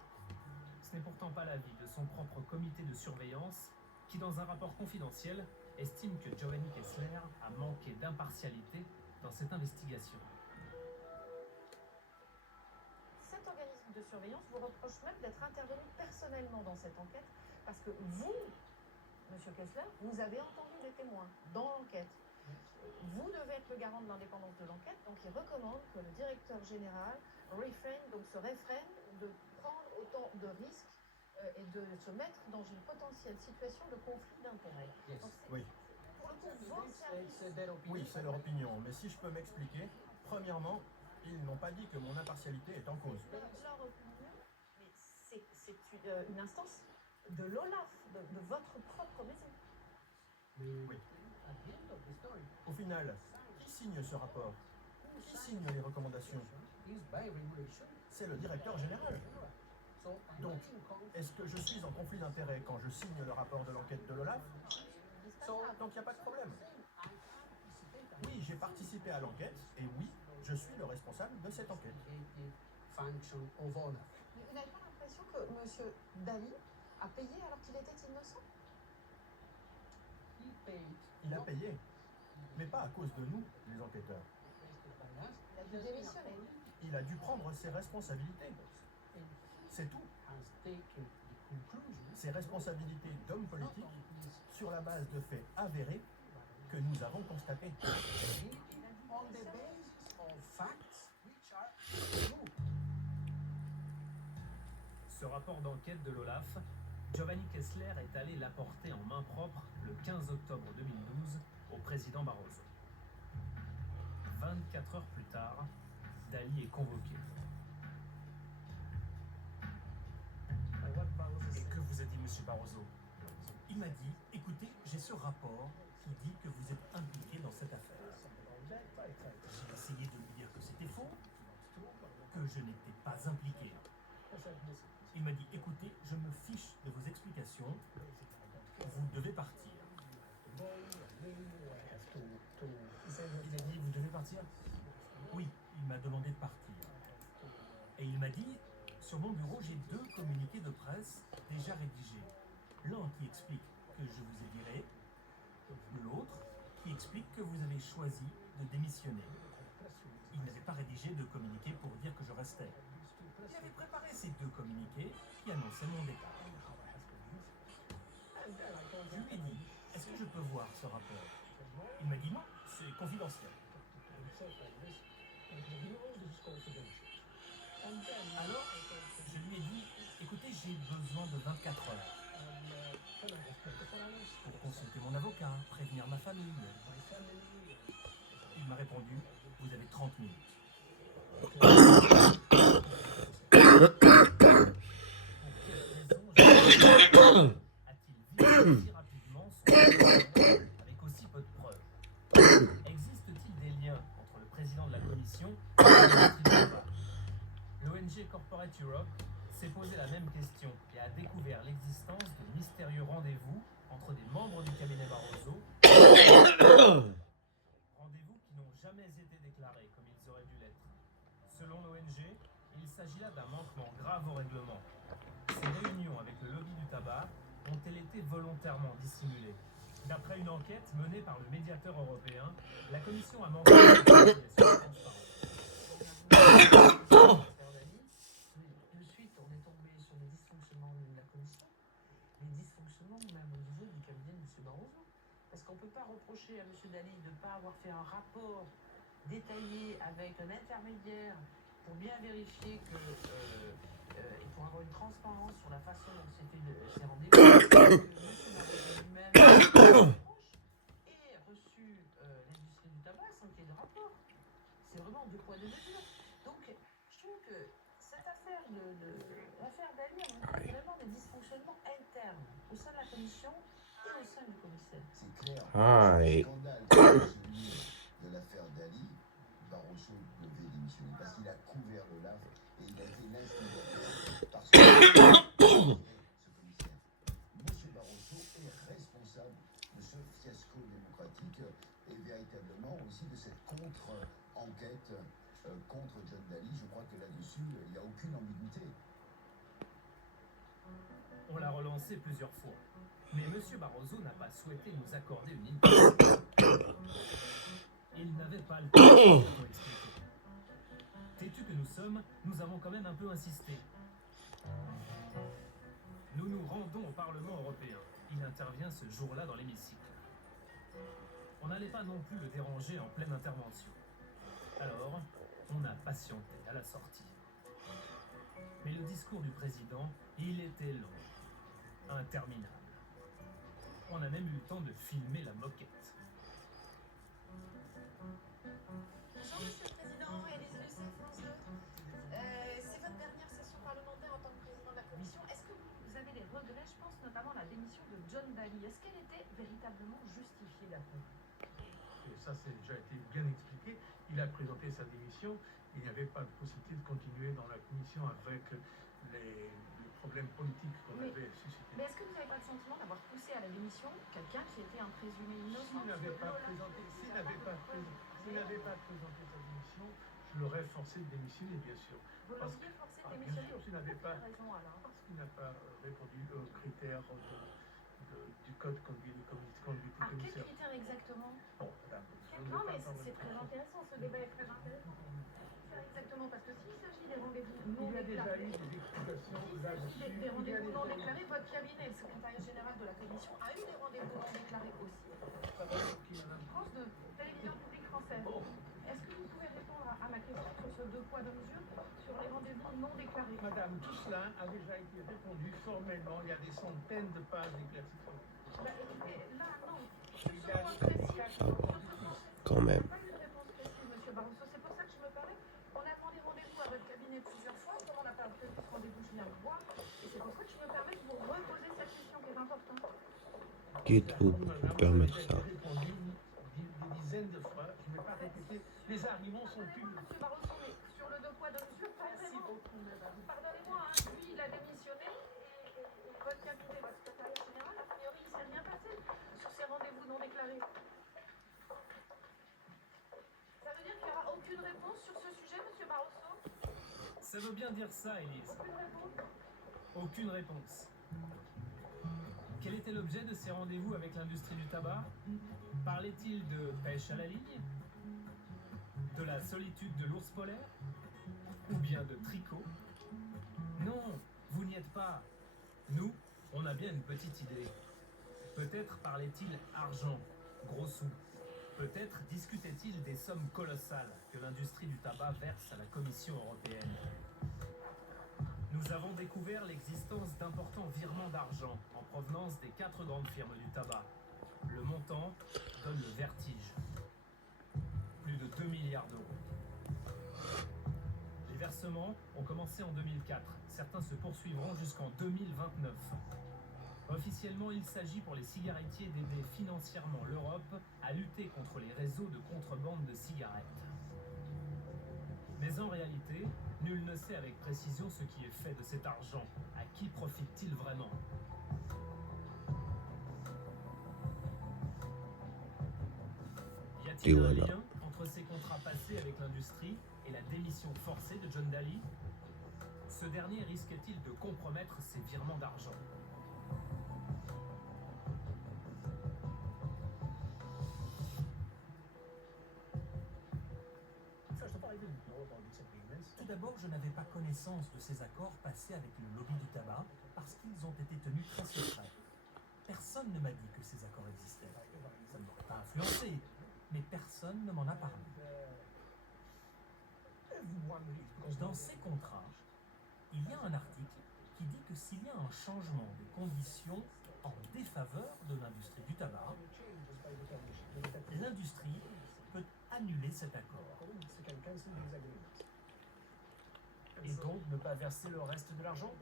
Ce n'est pourtant pas l'avis de son propre comité de surveillance qui, dans un rapport confidentiel, estime que Giovanni Kessler a manqué d'impartialité dans cette investigation. Cet organisme de surveillance vous reproche même d'être intervenu personnellement dans cette enquête parce que vous, Monsieur Kessler, vous avez entendu des témoins dans l'enquête. Vous devez être le garant de l'indépendance de l'enquête, donc il recommande que le directeur général se réfrène de prendre autant de risques et de se mettre dans une potentielle situation de conflit d'intérêts. Oui. Pour le coup, vos services... Oui, c'est leur opinion. Mais si je peux m'expliquer, premièrement, ils n'ont pas dit que mon impartialité est en cause. Leur opinion, mais c'est une instance de l'Olaf, de votre propre maison. Oui. Au final, qui signe ce rapport? Qui signe les recommandations? C'est le directeur général. Donc, est-ce que je suis en conflit d'intérêts quand je signe le rapport de l'enquête de l'Olaf? Donc il n'y a pas de problème. Oui, j'ai participé à l'enquête et oui, je suis le responsable de cette enquête. Vous n'avez pas l'impression que M. Daly a payé alors qu'il était innocent? Il a payé, mais pas à cause de nous, les enquêteurs. Il a dû démissionner. Il a dû prendre ses responsabilités. C'est tout. Ses responsabilités d'homme politique sur la base de faits avérés que nous avons constatés. Ce rapport d'enquête de l'Olaf, Giovanni Kessler est allé l'apporter en main propre le 15 octobre 2012 au président Barroso. 24 heures plus tard, Daly est convoqué. Et que vous a dit Barroso. Il m'a dit, écoutez, j'ai ce rapport qui dit que vous êtes impliqué dans cette affaire. J'ai essayé de lui dire que c'était faux, que je n'étais pas impliqué. Il m'a dit, écoutez, je me fiche de vos explications, vous devez partir. Il a dit, vous devez partir? Oui, il m'a demandé de partir. Et il m'a dit, sur mon bureau, j'ai 2 communiqués de presse déjà rédigés. L'un qui explique que je vous ai viré, l'autre qui explique que vous avez choisi de démissionner. Il n'avait pas rédigé de communiqué pour dire que je restais. Il avait préparé ces 2 communiqués qui annonçaient mon départ. Je lui ai dit, est-ce que je peux voir ce rapport? Il m'a dit non, c'est confidentiel. Alors, je lui ai dit, écoutez, j'ai besoin de 24 heures pour consulter mon avocat, prévenir ma famille. Il m'a répondu, vous avez 30 minutes. A-t-il vu si rapidement son avec aussi peu de preuves? Existe-t-il des liens entre le président de la commission et l'industrie du tabac? L'ONG Corporate Europe s'est posé la même question et a découvert l'existence de mystérieux rendez-vous entre des membres du cabinet Barroso, rendez-vous qui n'ont jamais été déclarés comme ils auraient dû l'être. Selon l'ONG, il s'agit là d'un manquement grave au règlement. Ces réunions avec le lobby du tabac ont-elles été volontairement dissimulées? D'après une enquête menée par le médiateur européen, la Commission a manqué de transparence. De suite, on est tombé sur des dysfonctionnements de la commission, des dysfonctionnements même au niveau du cabinet de M. Barroso. Parce qu'on ne peut pas reprocher à M. Dalli de ne pas avoir fait un rapport détaillé avec un intermédiaire pour bien vérifier que, et pour avoir une transparence sur la façon dont c'était ces rendez-vous, que M. Barroso lui-même ait reçu l'industrie du tabac sans qu'il y ait de rapport. C'est vraiment 2 poids 2 mesures. Donc, je trouve que cette affaire l'affaire Dalli a montré vraiment des dysfonctionnements internes au sein de la commission et au sein du commissaire. C'est clair. Aïe. Le scandale celui de l'affaire Dalli, Barroso devait démissionner parce qu'il a couvert le lave et il a été l'instigateur parce que ce commissaire. Monsieur Barroso est responsable de ce fiasco démocratique et véritablement aussi de cette contre-enquête contre John Dalli. Je crois que là-dessus, il n'y a aucune ambiguïté. On l'a relancé plusieurs fois, mais M. Barroso n'a pas souhaité nous accorder une interview. Il n'avait pas le temps de nous expliquer. Têtus que nous sommes, nous avons quand même un peu insisté. Nous nous rendons au Parlement européen. Il intervient ce jour-là dans l'hémicycle. On n'allait pas non plus le déranger en pleine intervention. Alors, on a patienté à la sortie. Mais le discours du président, il était long, interminable. On a même eu le temps de filmer la moquette. Bonjour Monsieur le Président, Élise Lucet, France 2. C'est votre dernière session parlementaire en tant que président de la Commission. Est-ce que vous avez des regrets? Je pense notamment à la démission de John Dalli. Est-ce qu'elle était véritablement justifiée d'après vous? Et ça, c'est déjà été bien expliqué. Il a présenté sa démission. Il n'y avait pas de possibilité de continuer dans la commission avec les problèmes politiques qu'on avait suscités. Mais est-ce que vous n'avez pas le sentiment d'avoir poussé à la démission quelqu'un qui était un présumé innocent? S'il n'avait pas présenté sa démission, je l'aurais forcé de démissionner, bien sûr. Vous l'auriez forcé de démissionner? Bien sûr, s'il n'avait pas, raison, alors. parce qu'il n'a pas répondu aux critères du code conduite Ah, quels critères exactement? Bon, madame, Non, mais c'est très intéressant, ce débat est très intéressant. Exactement, parce que s'il s'agit des rendez-vous non il y a déjà déclarés, eu des explications s'il là-dessus. s'agit des rendez-vous non déclarés, votre cabinet, le secrétariat général de la Commission, a eu des rendez-vous non déclarés aussi. France 2, télévision publique française. Est-ce que vous pouvez répondre à ma question sur ce 2 poids 2 mesures sur les rendez-vous non déclarés? Madame, tout cela a déjà été répondu formellement. Il y a des centaines de pages d'éclaircissements. Bah, écoutez, là, non. Il y a des cas Quand même. Pas eu de réponse précise, Monsieur Barroso. C'est pour ça que je me permets. On a demandé rendez-vous à votre cabinet plusieurs fois. Comme on n'a pas obtenu ce rendez-vous, je viens le voir. Et c'est pour ça que je me permets de vous reposer cette question qui est Qui tout peut permettre ça? Des dizaines de fois, je ne vais pas répéter. Les arguments sont plus. Monsieur Barroso, mais sur le deux poids deux mesures, pas vraiment. Pardonnez-moi, hein, lui, il a démissionné et votre cabinet, votre secrétariat général, a priori, il s'est rien passé sur ces rendez-vous non déclarés. Ça veut dire qu'il n'y aura aucune réponse sur ce sujet, monsieur Barroso? Ça veut bien dire ça, Élise. Aucune réponse? Aucune réponse. Quel était l'objet de ces rendez-vous avec l'industrie du tabac? Parlait-il de pêche à la ligne? De la solitude de l'ours polaire? Ou bien de tricot? Non, vous n'y êtes pas. Nous, on a bien une petite idée. Peut-être parlait-il argent, gros sous. Peut-être discutait-il des sommes colossales que l'industrie du tabac verse à la Commission européenne. Nous avons découvert l'existence d'importants virements d'argent en provenance des 4 grandes firmes du tabac. Le montant donne le vertige. Plus de 2 milliards d'euros. Les versements ont commencé en 2004. Certains se poursuivront jusqu'en 2029. Officiellement, il s'agit pour les cigarettiers d'aider financièrement l'Europe à lutter contre les réseaux de contrebande de cigarettes. Mais en réalité, nul ne sait avec précision ce qui est fait de cet argent. À qui profite-t-il vraiment? Y a-t-il un lien entre ces contrats passés avec l'industrie et la démission forcée de John Daly? Ce dernier risque-t-il de compromettre ces virements d'argent? Tout d'abord, je n'avais pas connaissance de ces accords passés avec le lobby du tabac parce qu'ils ont été tenus très secrets. Personne ne m'a dit que ces accords existaient. Ça ne m'aurait pas influencé, mais personne ne m'en a parlé. Dans ces contrats, il y a un article qui dit que s'il y a un changement des conditions en défaveur de l'industrie du tabac, l'industrie peut annuler cet accord. Et donc ne pas verser le reste de l'argent?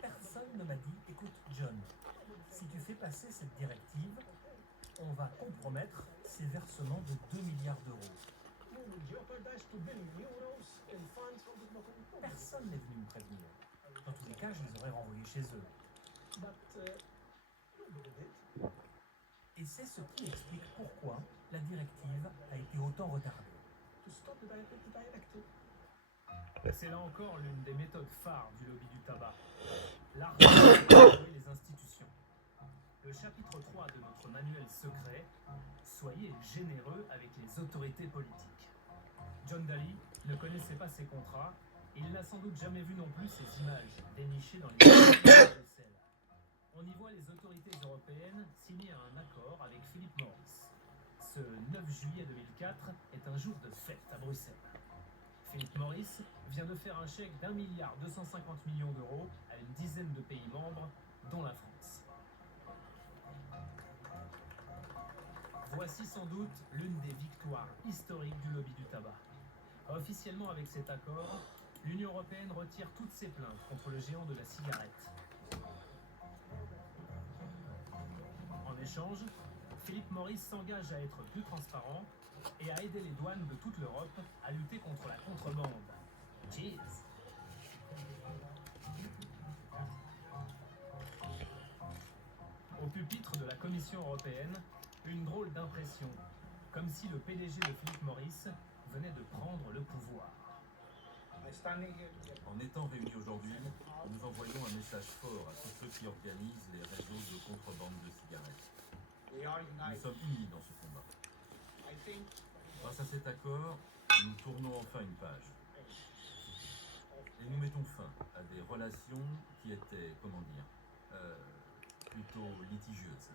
Personne ne m'a dit, écoute John, si tu fais passer cette directive, on va compromettre ces versements de 2 milliards d'euros. Personne n'est venu me prévenir. Dans tous les cas, je les aurais renvoyés chez eux. Et c'est ce qui explique pourquoi la directive a été autant retardée. C'est là encore l'une des méthodes phares du lobby du tabac. L'argent pour les institutions. Le chapitre 3 de notre manuel secret, soyez généreux avec les autorités politiques. John Daly ne connaissait pas ces contrats et il n'a sans doute jamais vu non plus ces images dénichées dans les de Bruxelles. On y voit les autorités européennes signer un accord avec Philip Morris. Ce 9 juillet 2004 est un jour de fête à Bruxelles. Philip Morris vient de faire un chèque d'1,250 milliard d'euros à une dizaine de pays membres, dont la France. Voici sans doute l'une des victoires historiques du lobby du tabac. Officiellement, avec cet accord, l'Union européenne retire toutes ses plaintes contre le géant de la cigarette. En échange, Philip Morris s'engage à être plus transparent et à aider les douanes de toute l'Europe à lutter contre la contrebande. Cheers! Au pupitre de la Commission européenne, une drôle d'impression, comme si le PDG de Philip Morris venait de prendre le pouvoir. En étant réunis aujourd'hui, nous envoyons un message fort à tous ceux qui organisent les réseaux de contrebande de cigarettes. Nous sommes unis dans ce combat. Grâce à cet accord, nous tournons enfin une page. Et nous mettons fin à des relations qui étaient, plutôt litigieuses.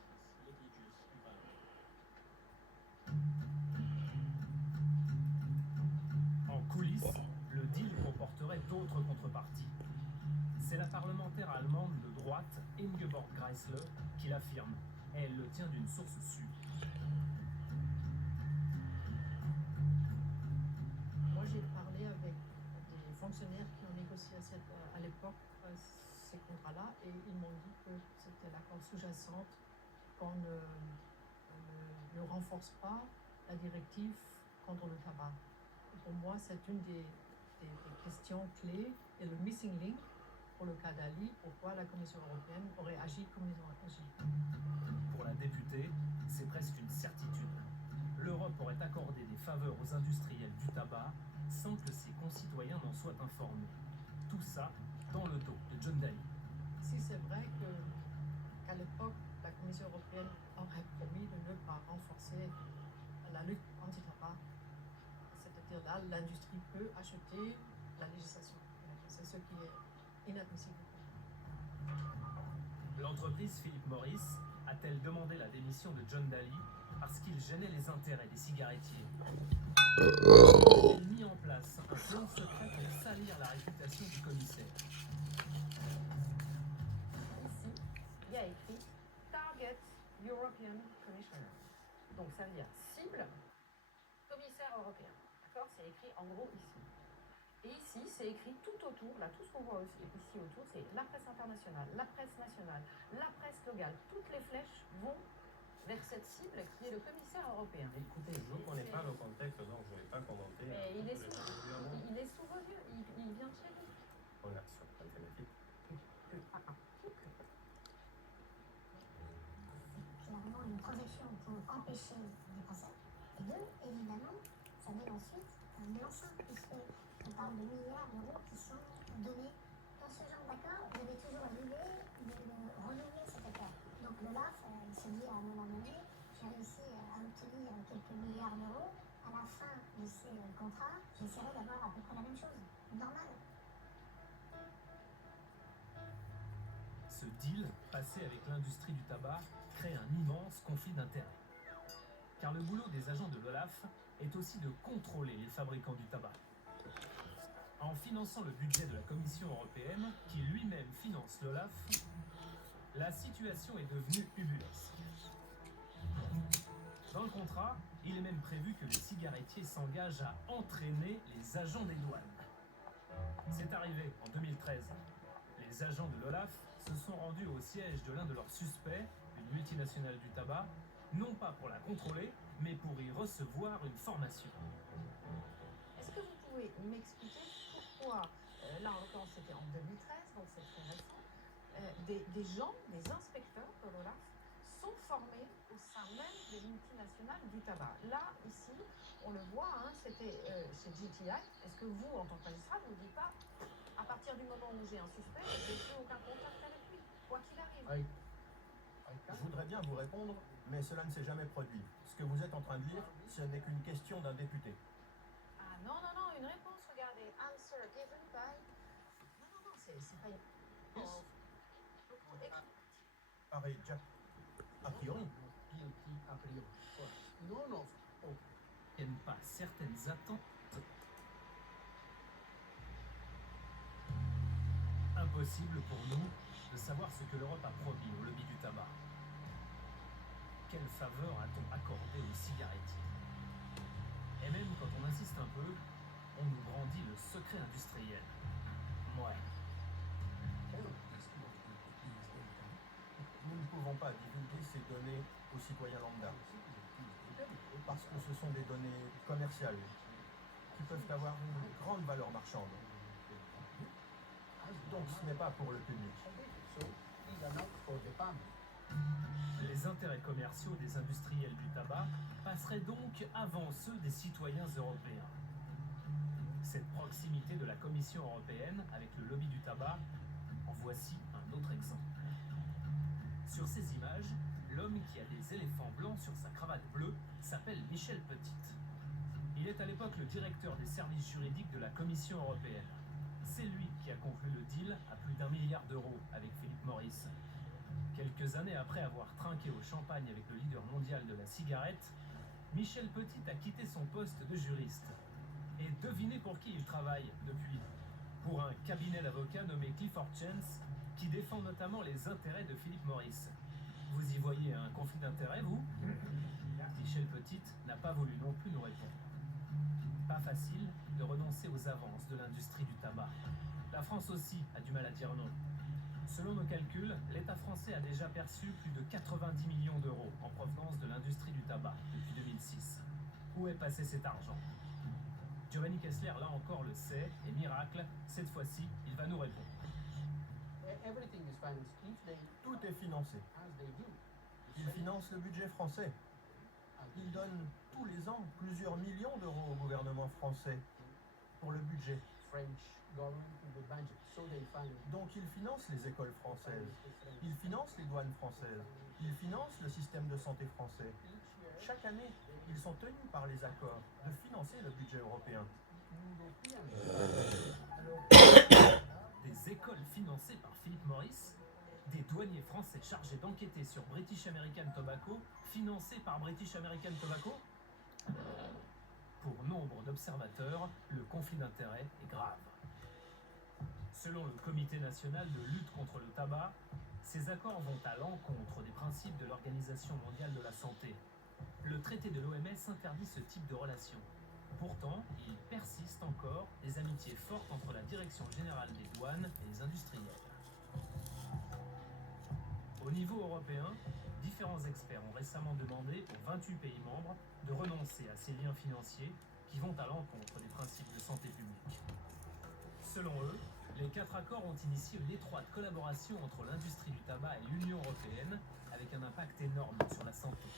En coulisses, le deal comporterait d'autres contreparties. C'est la parlementaire allemande de droite, Ingeborg Grässle, qui l'affirme. Elle le tient d'une source sûre. Moi, j'ai parlé avec des fonctionnaires qui ont négocié à l'époque ces contrats-là et ils m'ont dit que c'était l'accord sous-jacente qu'on ne renforce pas la directive contre le tabac. Pour moi, c'est une des questions clés et le missing link pour le cas d'Ali, pourquoi la Commission européenne aurait agi comme ils ont agi. Pour la députée, c'est presque une certitude. L'Europe aurait accordé des faveurs aux industriels du tabac sans que ses concitoyens n'en soient informés. Tout ça dans le dos de John Daly. Si c'est vrai qu'à l'époque, la Commission européenne aurait promis de ne pas renforcer la lutte anti-tabac, c'est-à-dire là, l'industrie peut acheter la législation. C'est ce qui est inadmissible. L'entreprise Philip Morris a-t-elle demandé la démission de John Daly parce qu'il gênait les intérêts des cigarettiers? A-t-elle mis en place un plan secret pour salir la réputation du commissaire? Ici, il y a écrit Target European Commissioner. Donc ça veut dire cible, commissaire européen. D'accord? C'est écrit en gros ici. Et ici, c'est écrit tout autour, là, tout ce qu'on voit aussi ici autour, c'est la presse internationale, la presse nationale, la presse locale. Toutes les flèches vont vers cette cible qui est le commissaire européen. Écoutez, je ne connais pas le contexte, donc je ne vais pas commenter. Mais il est sous vos yeux, il vient de chez vous. Regarde sur Alternative. Finalement, une transaction pour empêcher des procès. Et deux, évidemment, ça mène ensuite un blanc-seing, puisqu'on parle de milliards d'euros qui sont donnés. Dans ce genre d'accord, vous avez toujours l'idée de renouveler cet accord. Donc l'OLAF, il se dit à un moment donné, j'ai réussi à obtenir quelques milliards d'euros. À la fin de ces contrats, j'essaierai d'avoir à peu près la même chose. Normal. Ce deal, passé avec l'industrie du tabac, crée un immense conflit d'intérêts. Car le boulot des agents de l'OLAF est aussi de contrôler les fabricants du tabac. En finançant le budget de la Commission européenne, qui lui-même finance l'OLAF, la situation est devenue ubuesque. Dans le contrat, il est même prévu que les cigarettiers s'engagent à entraîner les agents des douanes. C'est arrivé en 2013. Les agents de l'OLAF se sont rendus au siège de l'un de leurs suspects, une multinationale du tabac, non pas pour la contrôler, mais pour y recevoir une formation. Est-ce que vous pouvez m'expliquer pourquoi, là en l'occurrence c'était en 2013, donc c'est très récent, des gens, des inspecteurs de l'OLAF sont formés au sein même des multinationales du tabac. Là, ici, on le voit, hein, c'était chez GTI. Est-ce que vous, en tant que magistrat, vous ne dites pas, à partir du moment où j'ai un suspect, je n'ai plus aucun contact avec lui, quoi qu'il arrive? Je voudrais bien vous répondre, mais cela ne s'est jamais produit. Ce que vous êtes en train de lire, ce n'est qu'une question d'un député. Ah non, non, non, une réponse, regardez. Answer given by... Non, non, non, c'est pas... Oh. Pareil, Jack. A priori. A priori. Non, non. Oh. N'aime pas certaines attentes. Impossible pour nous de savoir ce que l'Europe a promis au lobby du tabac. Quelle faveur a-t-on accordé aux cigarettiers? Et même quand on insiste un peu, on nous brandit le secret industriel. Ouais. Nous ne pouvons pas divulguer ces données aux citoyens lambda. Parce que ce sont des données commerciales qui peuvent avoir une grande valeur marchande. Donc ce n'est pas pour le public. Les intérêts commerciaux des industriels du tabac passeraient donc avant ceux des citoyens européens. Cette proximité de la Commission européenne avec le lobby du tabac, en voici un autre exemple. Sur ces images, l'homme qui a des éléphants blancs sur sa cravate bleue s'appelle Michel Petite. Il est à l'époque le directeur des services juridiques de la Commission européenne. C'est lui qui a conclu le deal à plus d'1 milliard d'euros avec Philip Morris. Quelques années après avoir trinqué au champagne avec le leader mondial de la cigarette, Michel Petite a quitté son poste de juriste. Et devinez pour qui il travaille depuis? Pour un cabinet d'avocats nommé Clifford Chance, qui défend notamment les intérêts de Philip Morris. Vous y voyez un conflit d'intérêts, vous? Michel Petite n'a pas voulu non plus nous répondre. Pas facile de renoncer aux avances de l'industrie du tabac. La France aussi a du mal à dire non. Selon nos calculs, l'État français a déjà perçu plus de 90 millions d'euros en provenance de l'industrie du tabac depuis 2006. Où est passé cet argent? Giovanni Kessler, là encore, le sait, et miracle, cette fois-ci, il va nous répondre. Tout est financé. Ils financent le budget français. Ils donnent tous les ans plusieurs millions d'euros au gouvernement français pour le budget. Donc ils financent les écoles françaises, ils financent les douanes françaises, ils financent le système de santé français. Chaque année, ils sont tenus par les accords de financer le budget européen. Des écoles financées par Philip Morris, des douaniers français chargés d'enquêter sur British American Tobacco, financés par British American Tobacco. Pour nombre d'observateurs, le conflit d'intérêts est grave. Selon le Comité national de lutte contre le tabac, ces accords vont à l'encontre des principes de l'Organisation mondiale de la santé. Le traité de l'OMS interdit ce type de relation. Pourtant, il persiste encore des amitiés fortes entre la Direction générale des douanes et les industriels. Au niveau européen, différents experts ont récemment demandé aux 28 pays membres de renoncer à ces liens financiers qui vont à l'encontre des principes de santé publique. Selon eux, les 4 accords ont initié une étroite collaboration entre l'industrie du tabac et l'Union européenne, avec un impact énorme sur la santé.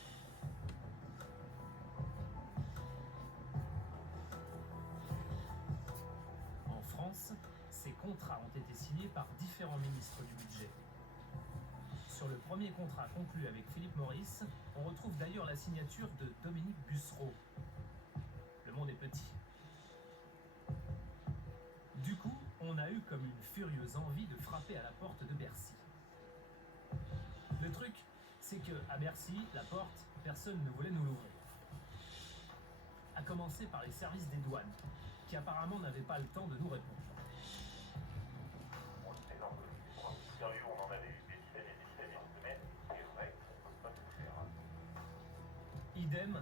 En France, ces contrats ont été signés par différents ministres du budget. Sur le premier contrat conclu avec Philip Morris, on retrouve d'ailleurs la signature de Dominique Bussereau. Le monde est petit. Du coup, on a eu comme une furieuse envie de frapper à la porte de Bercy. Le truc, c'est que à Bercy, la porte, personne ne voulait nous l'ouvrir. À commencer par les services des douanes, qui apparemment n'avaient pas le temps de nous répondre. On était dans le programme sérieux, on en avait eu des dizaines et des dizaines de semaines, c'est vrai qu'on ne peut pas tout faire. Idem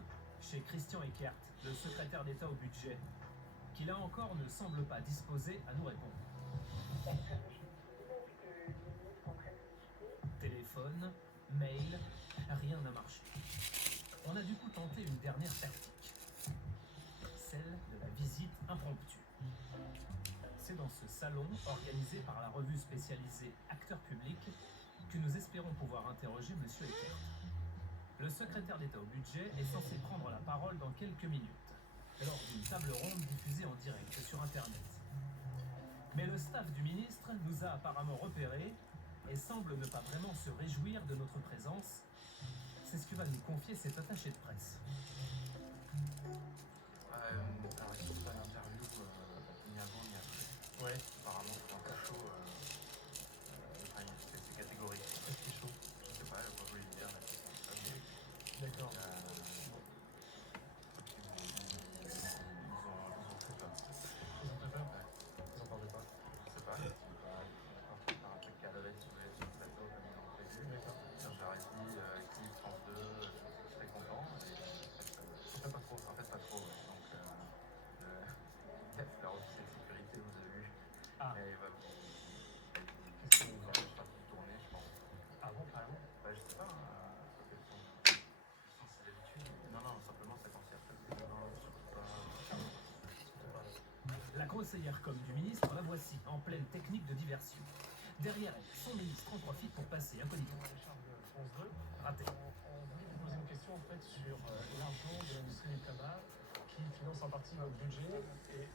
chez Christian Eckert, le secrétaire d'État au budget, qui là encore ne semble pas disposé à nous répondre. Téléphone, mail, rien n'a marché. On a du coup tenté une dernière tactique, celle de la visite impromptue. C'est dans ce salon, organisé par la revue spécialisée Acteurs Publics, que nous espérons pouvoir interroger M. Eckert. Le secrétaire d'État au budget est censé prendre la parole dans quelques minutes, lors d'une table ronde diffusée en direct sur Internet. Mais le staff du ministre nous a apparemment repérés et semble ne pas vraiment se réjouir de notre présence. C'est ce que va nous confier cet attaché de presse. Alors, est-ce que c'est pas l'interview ni avant ni après? Ouais. Apparemment, c'est un peu chaud. Enfin, c'est catégorique. Qu'est-ce qui est chaud? Je sais pas, je voulais dire. D'accord. Ils ont fait peur? Ouais. Ils en parlaient pas? Je sais pas. Ils sont pas par un truc cadré sur le plateau comme ils l'ont prévu. Quand j'aurais dit équipe France 2, je serais content. Et en fait, pas trop. En fait, pas trop. Ouais. Donc, leur officier de sécurité vous a vu. Ah. Et il va vous. Qu'est-ce qu'on va faire une tournée, je pense. Ah bon, carrément? Bah, je sais pas. Non, non, simplement c'est pensé après. La conseillère com du ministre, la voici, en pleine technique de diversion. Derrière elle, son ministre en profite pour passer incognito. Raté. On voulait vous poser une question en fait sur l'argent de l'industrie du tabac qui finance en partie notre budget. Et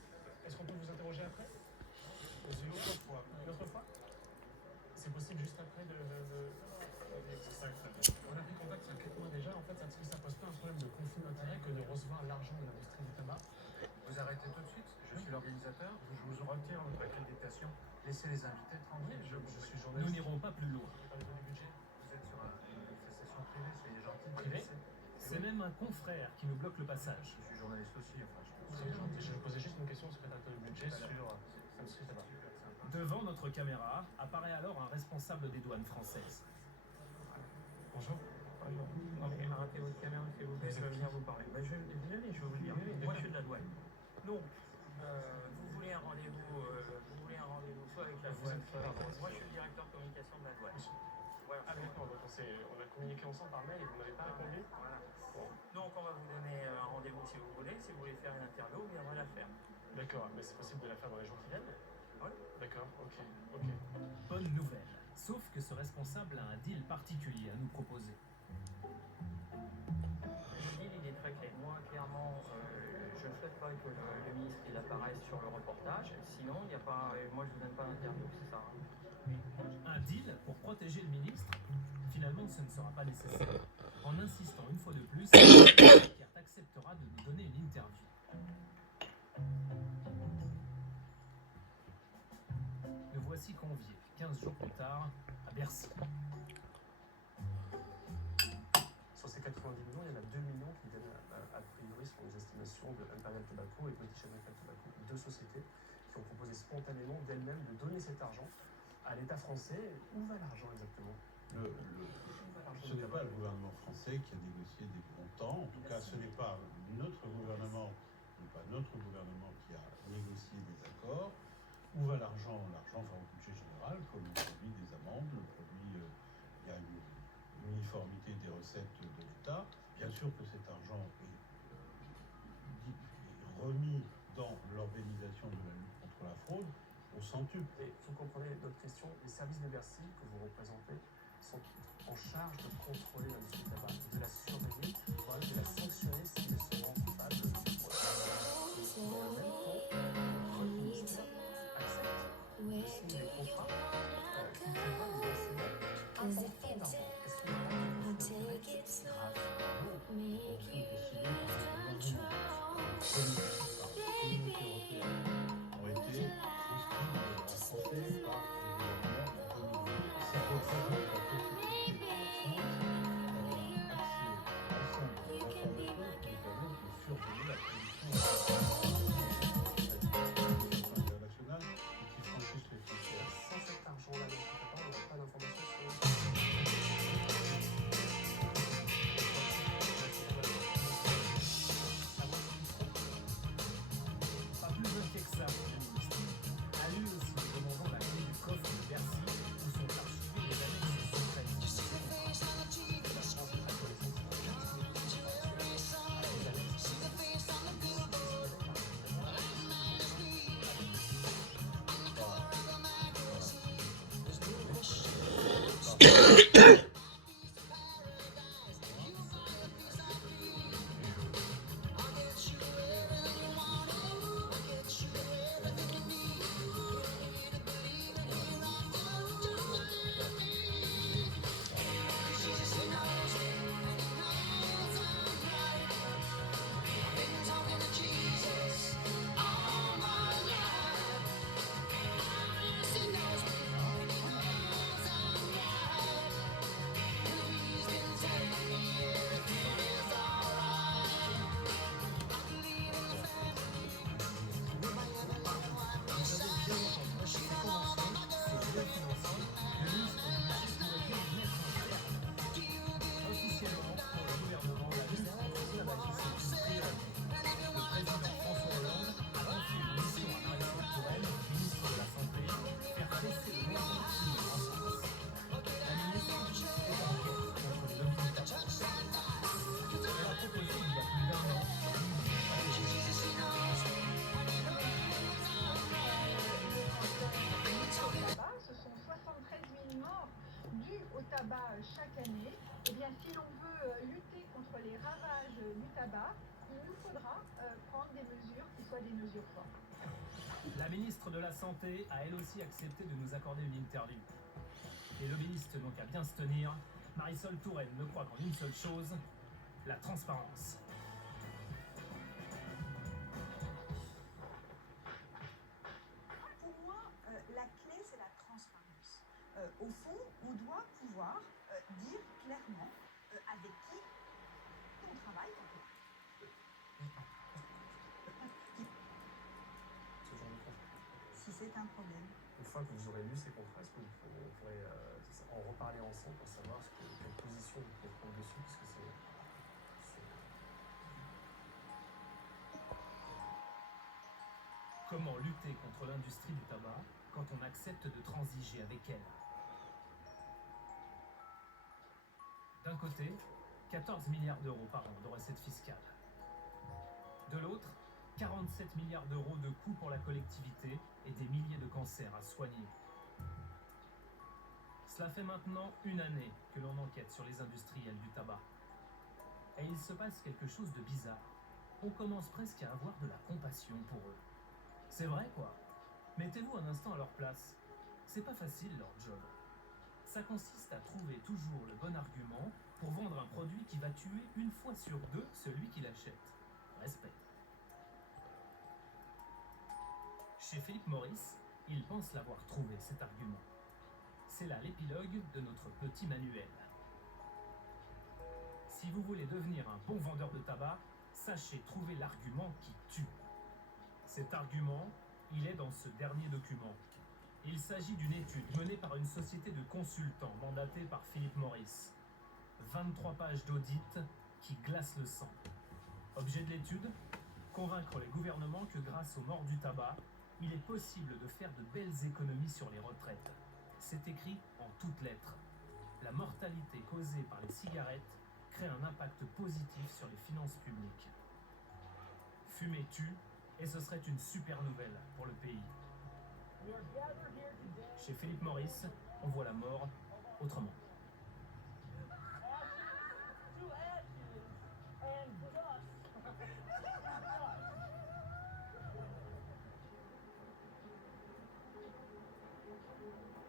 est-ce qu'on peut vous interroger après? Une autre fois. Une autre fois? C'est possible juste après de... C'est ça que ça veut. On a pris contact il y a quelques mois déjà. En fait, est-ce que ça pose pas un problème de conflit d'intérêt que de recevoir l'argent de l'industrie du tabac? Vous arrêtez tout de suite, je suis l'organisateur, je vous retire votre accréditation, laissez les invités tranquilles, je suis journaliste. Nous n'irons pas plus loin. Vous êtes sur une manifestation privée, soyez gentil. Privé? C'est même un confrère qui nous bloque le passage. Je suis journaliste aussi, enfin je pense. Soyez gentil, je posais juste une question au secrétaire du budget sur l'industrie du tabac. Devant notre caméra apparaît alors un responsable des douanes françaises. Bonjour. Arrêtez votre caméra, s'il vous plaît, je vais venir vous parler. Je vais vous le dire. Moi, je suis de la douane. Donc, vous voulez un rendez-vous soit avec la douane, soit avec moi. Moi, je suis le directeur de communication On a communiqué ensemble par mail et vous m'avez pas répondu. Voilà. Bon. Donc on va vous donner un rendez-vous si vous voulez. Si vous voulez faire une interview, vous viendrez la faire. D'accord, mais c'est possible de la faire dans les jours qui viennent? Ouais. D'accord, ok. Bonne nouvelle. Sauf que ce responsable a un deal particulier à nous proposer. Le deal, il est très clair. Moi, clairement, je ne souhaite pas que le ministre il apparaisse sur le reportage. Sinon, il n'y a pas. Moi, je ne vous donne pas d'interview, c'est ça. Un deal pour protéger le ministre? Finalement, ce ne sera pas nécessaire. En insistant une fois de plus, Pierre acceptera de nous donner une interview. Nous voici conviés, 15 jours plus tard, à Bercy. Sur ces 90 millions, il y en a 2 millions qui viennent a priori selon les estimations de Imperial Tobacco et British American Tobacco, deux sociétés qui ont proposé spontanément d'elles-mêmes de donner cet argent à l'État français. Où va l'argent exactement? Ce n'est pas le gouvernement français qui a négocié des montants. En tout cas, ce n'est pas notre gouvernement qui a négocié des accords. Où va l'argent? L'argent va au budget général, comme on produit des amendes, il y a une uniformité des recettes de l'État. Bien sûr que cet argent est remis dans l'organisation de la lutte contre la fraude au centuple. Et vous comprenez notre question, les services de Bercy que vous représentez sont en charge de contrôler l'industrie du tabac, de la surveiller, voire de la sanctionner s'ils se rendent coupables de fraude. Dans le même temps, votre ministère accepte de signer des contrats qui prévoient des versements importants d'argent. Est-ce qu'il y aura des conséquences graves? Non, sont décidées par le gouvernement. Communauté européenne ont été transcrits en français par le gouvernement de ça représente la possibilité pour la France d'avoir accès à l'ensemble des informations qui nous permettent de surveiller la production internationale et qui franchissent les frontières. Sans cet argent-là, dans le on n'a pas d'informations sur Pas plus inquiet que ça, monsieur le ministre. À lui aussi, nous demandons la clé du coffre de Bercy où sont archivées les annexes secrètes. tabac chaque année, eh bien, si l'on veut lutter contre les ravages du tabac, il nous faudra prendre des mesures qui soient des mesures fortes. La ministre de la Santé a elle aussi accepté de nous accorder une interview. Les lobbyistes n'ont qu'à bien se tenir. Marisol Touraine ne croit qu'en une seule chose, la transparence. Pour moi, la clé, c'est la transparence. Au fond, on doit pouvoir dire clairement avec qui on travaille. Si c'est un problème. Une fois que vous aurez lu ces contrats, est-ce que vous pourrez en reparler ensemble pour savoir quelle position vous pouvez prendre dessus, parce que c'est... Comment lutter contre l'industrie du tabac quand on accepte de transiger avec elle? D'un côté, 14 milliards d'euros par an de recettes fiscales. De l'autre, 47 milliards d'euros de coûts pour la collectivité et des milliers de cancers à soigner. Cela fait maintenant une année que l'on enquête sur les industriels du tabac. Et il se passe quelque chose de bizarre. On commence presque à avoir de la compassion pour eux. C'est vrai quoi. Mettez-vous un instant à leur place. C'est pas facile leur job. Ça consiste à trouver toujours le bon argument pour vendre un produit qui va tuer une fois sur deux celui qui l'achète. Respect. Chez Philip Morris, ils pensent l'avoir trouvé cet argument. C'est là l'épilogue de notre petit manuel. Si vous voulez devenir un bon vendeur de tabac, sachez trouver l'argument qui tue. Cet argument, il est dans ce dernier document. Il s'agit d'une étude menée par une société de consultants mandatée par Philip Morris. 23 pages d'audit qui glacent le sang. Objet de l'étude, convaincre les gouvernements que grâce aux morts du tabac, il est possible de faire de belles économies sur les retraites. C'est écrit en toutes lettres. La mortalité causée par les cigarettes crée un impact positif sur les finances publiques. Fumer tue, et ce serait une super nouvelle pour le pays. Chez Philip Morris, on voit la mort autrement.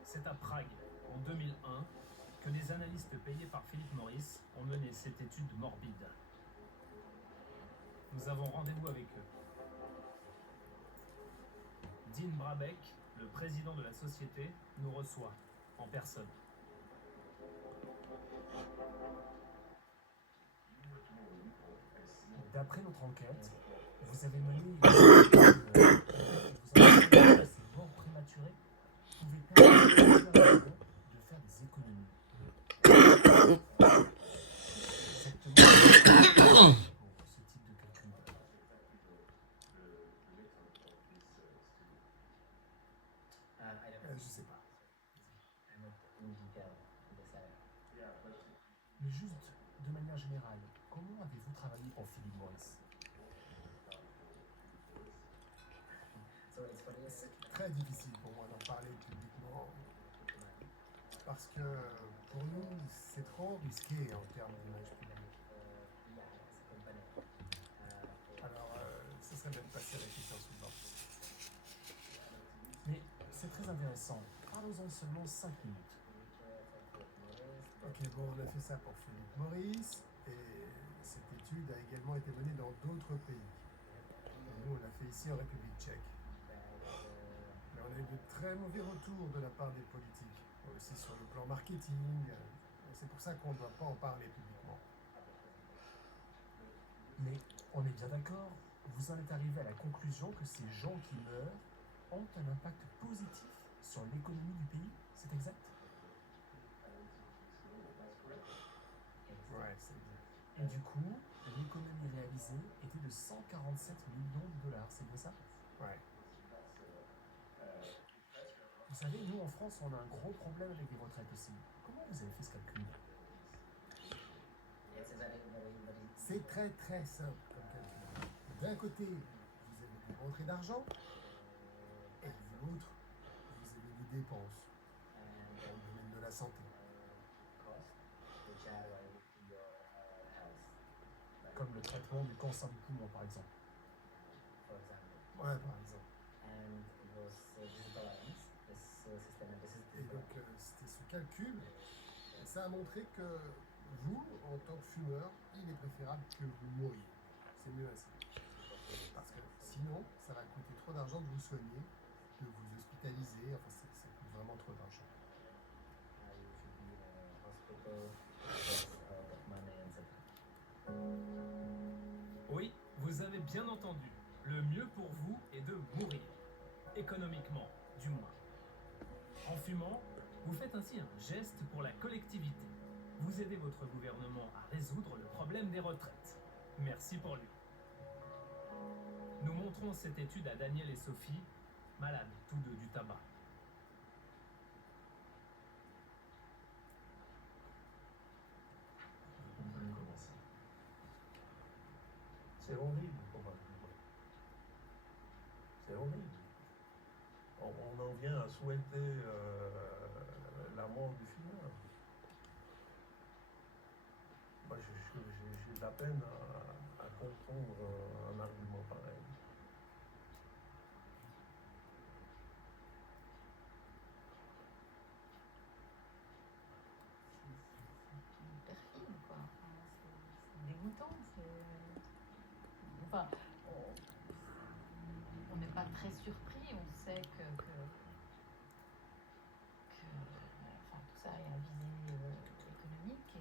C'est à Prague, en 2001, que des analystes payés par Philip Morris ont mené cette étude morbide. Nous avons rendez-vous avec eux. Dean Brabeck, le président de la société, nous reçoit en personne. D'après notre enquête, vous avez mené une étude, vous avez montré que ces morts prématurées pouvaient permettre de faire des économies. Exactement pour ce type de calcul. Je sais pas. Mais juste, de manière générale, comment avez-vous travaillé pour Philip Morris? C'est très difficile pour moi d'en parler publiquement. Parce que pour nous, c'est trop risqué en termes d'image publique. Alors, ce serait bien de passer à la question suivante. Mais c'est très intéressant. Parlons-en seulement 5 minutes. Ok, bon, on a fait ça pour Philip Morris, et cette étude a également été menée dans d'autres pays. Et nous, on l'a fait ici en République tchèque. Mais on a eu de très mauvais retours de la part des politiques, aussi sur le plan marketing. C'est pour ça qu'on ne doit pas en parler publiquement. Mais on est bien d'accord, vous en êtes arrivé à la conclusion que ces gens qui meurent ont un impact positif sur l'économie du pays, c'est exact? Ouais, c'est exact. Et du coup, l'économie réalisée était de 147 millions de dollars, c'est bien ça? Ouais. Vous savez, nous en France, on a un gros problème avec les retraites aussi. Comment vous avez fait ce calcul? C'est très très simple comme calcul. D'un côté, vous avez des rentrées d'argent, et de l'autre, vous avez des dépenses dans le domaine de la santé. Comme le traitement du cancer du poumon, par exemple. Ouais, par exemple. Et donc, c'était ce calcul, et ça a montré que vous, en tant que fumeur, il est préférable que vous mouriez. C'est mieux ainsi. Parce que sinon, ça va coûter trop d'argent de vous soigner, de vous hospitaliser, enfin, ça coûte vraiment trop d'argent. Oui, vous avez bien entendu. Le mieux pour vous est de mourir. Économiquement, du moins. En fumant, vous faites ainsi un geste pour la collectivité. Vous aidez votre gouvernement à résoudre le problème des retraites. Merci pour lui. Nous montrons cette étude à Daniel et Sophie, malades tous deux du tabac. C'est horrible pour moi. C'est horrible. On en vient à souhaiter la mort du fumeur. Moi, j'ai de la peine à comprendre un argument pareil. Perfide, quoi. Enfin, c'est dégoûtant. Enfin, on n'est pas très surpris. On sait que enfin, tout ça est à visée économique.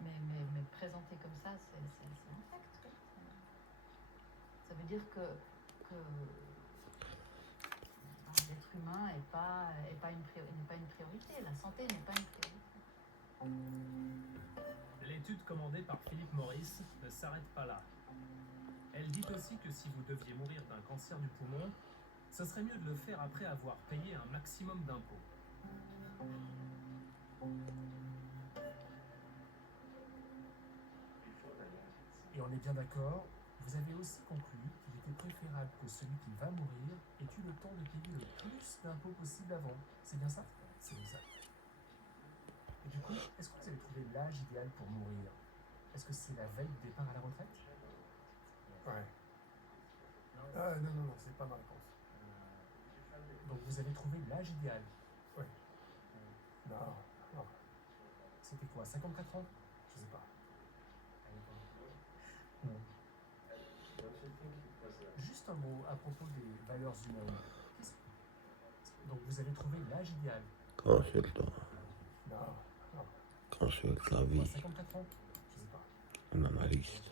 Mais présenté comme ça, c'est un fact. Oui. Ça veut dire que l'être humain n'est pas une priorité. La santé n'est pas une priorité. L'étude commandée par Philip Morris ne s'arrête pas là. Elle dit aussi que si vous deviez mourir d'un cancer du poumon, ce serait mieux de le faire après avoir payé un maximum d'impôts. Et on est bien d'accord, vous avez aussi conclu qu'il était préférable que celui qui va mourir ait eu le temps de payer le plus d'impôts possible avant. C'est bien ça? C'est exact. Et du coup, est-ce que vous avez trouvé l'âge idéal pour mourir? Est-ce que c'est la veille du départ à la retraite? Ouais. Non, c'est pas ma réponse. Donc vous avez trouvé l'âge idéal? Oui. Non. C'était quoi, 54 ans? Je sais pas. Juste un mot à propos des valeurs humaines. Donc vous avez trouvé l'âge idéal? Consulte-toi. Non. Consulte la vie. 54 ans? Je sais pas. Un analyste.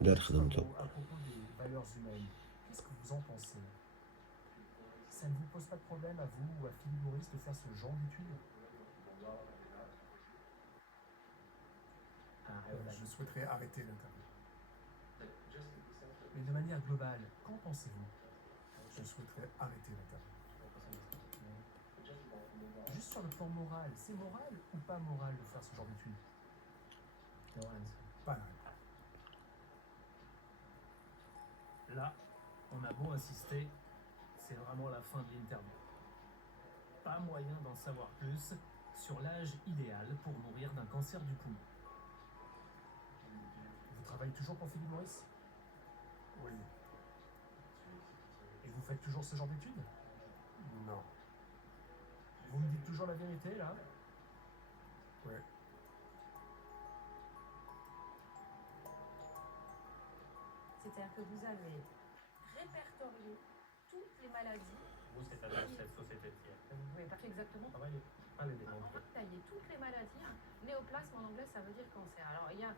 Juste un mot à propos des valeurs humaines. Qu'est-ce que vous en pensez? Ça ne vous pose pas de problème à vous ou à Philip Morris de faire ce genre d'études? Je souhaiterais arrêter l'interview. Mais de manière globale, qu'en pensez-vous? Je souhaiterais arrêter l'interview. Juste sur le plan moral, c'est moral ou pas moral de faire ce genre d'études? Pas là. Là, on a beau insister, c'est vraiment la fin de l'interview. Pas moyen d'en savoir plus sur l'âge idéal pour mourir d'un cancer du poumon. Vous travaillez toujours pour Philip Morris? Oui. Et vous faites toujours ce genre d'études? Non. Vous me dites toujours la vérité, là? Oui. C'est-à-dire que vous avez répertorié toutes les maladies. Vous, c'est-à-dire cette société tiers. Oui, pas exactement. Pas les démonter. Tailler toutes les maladies. Néoplasme en anglais, ça veut dire cancer. Alors, il y a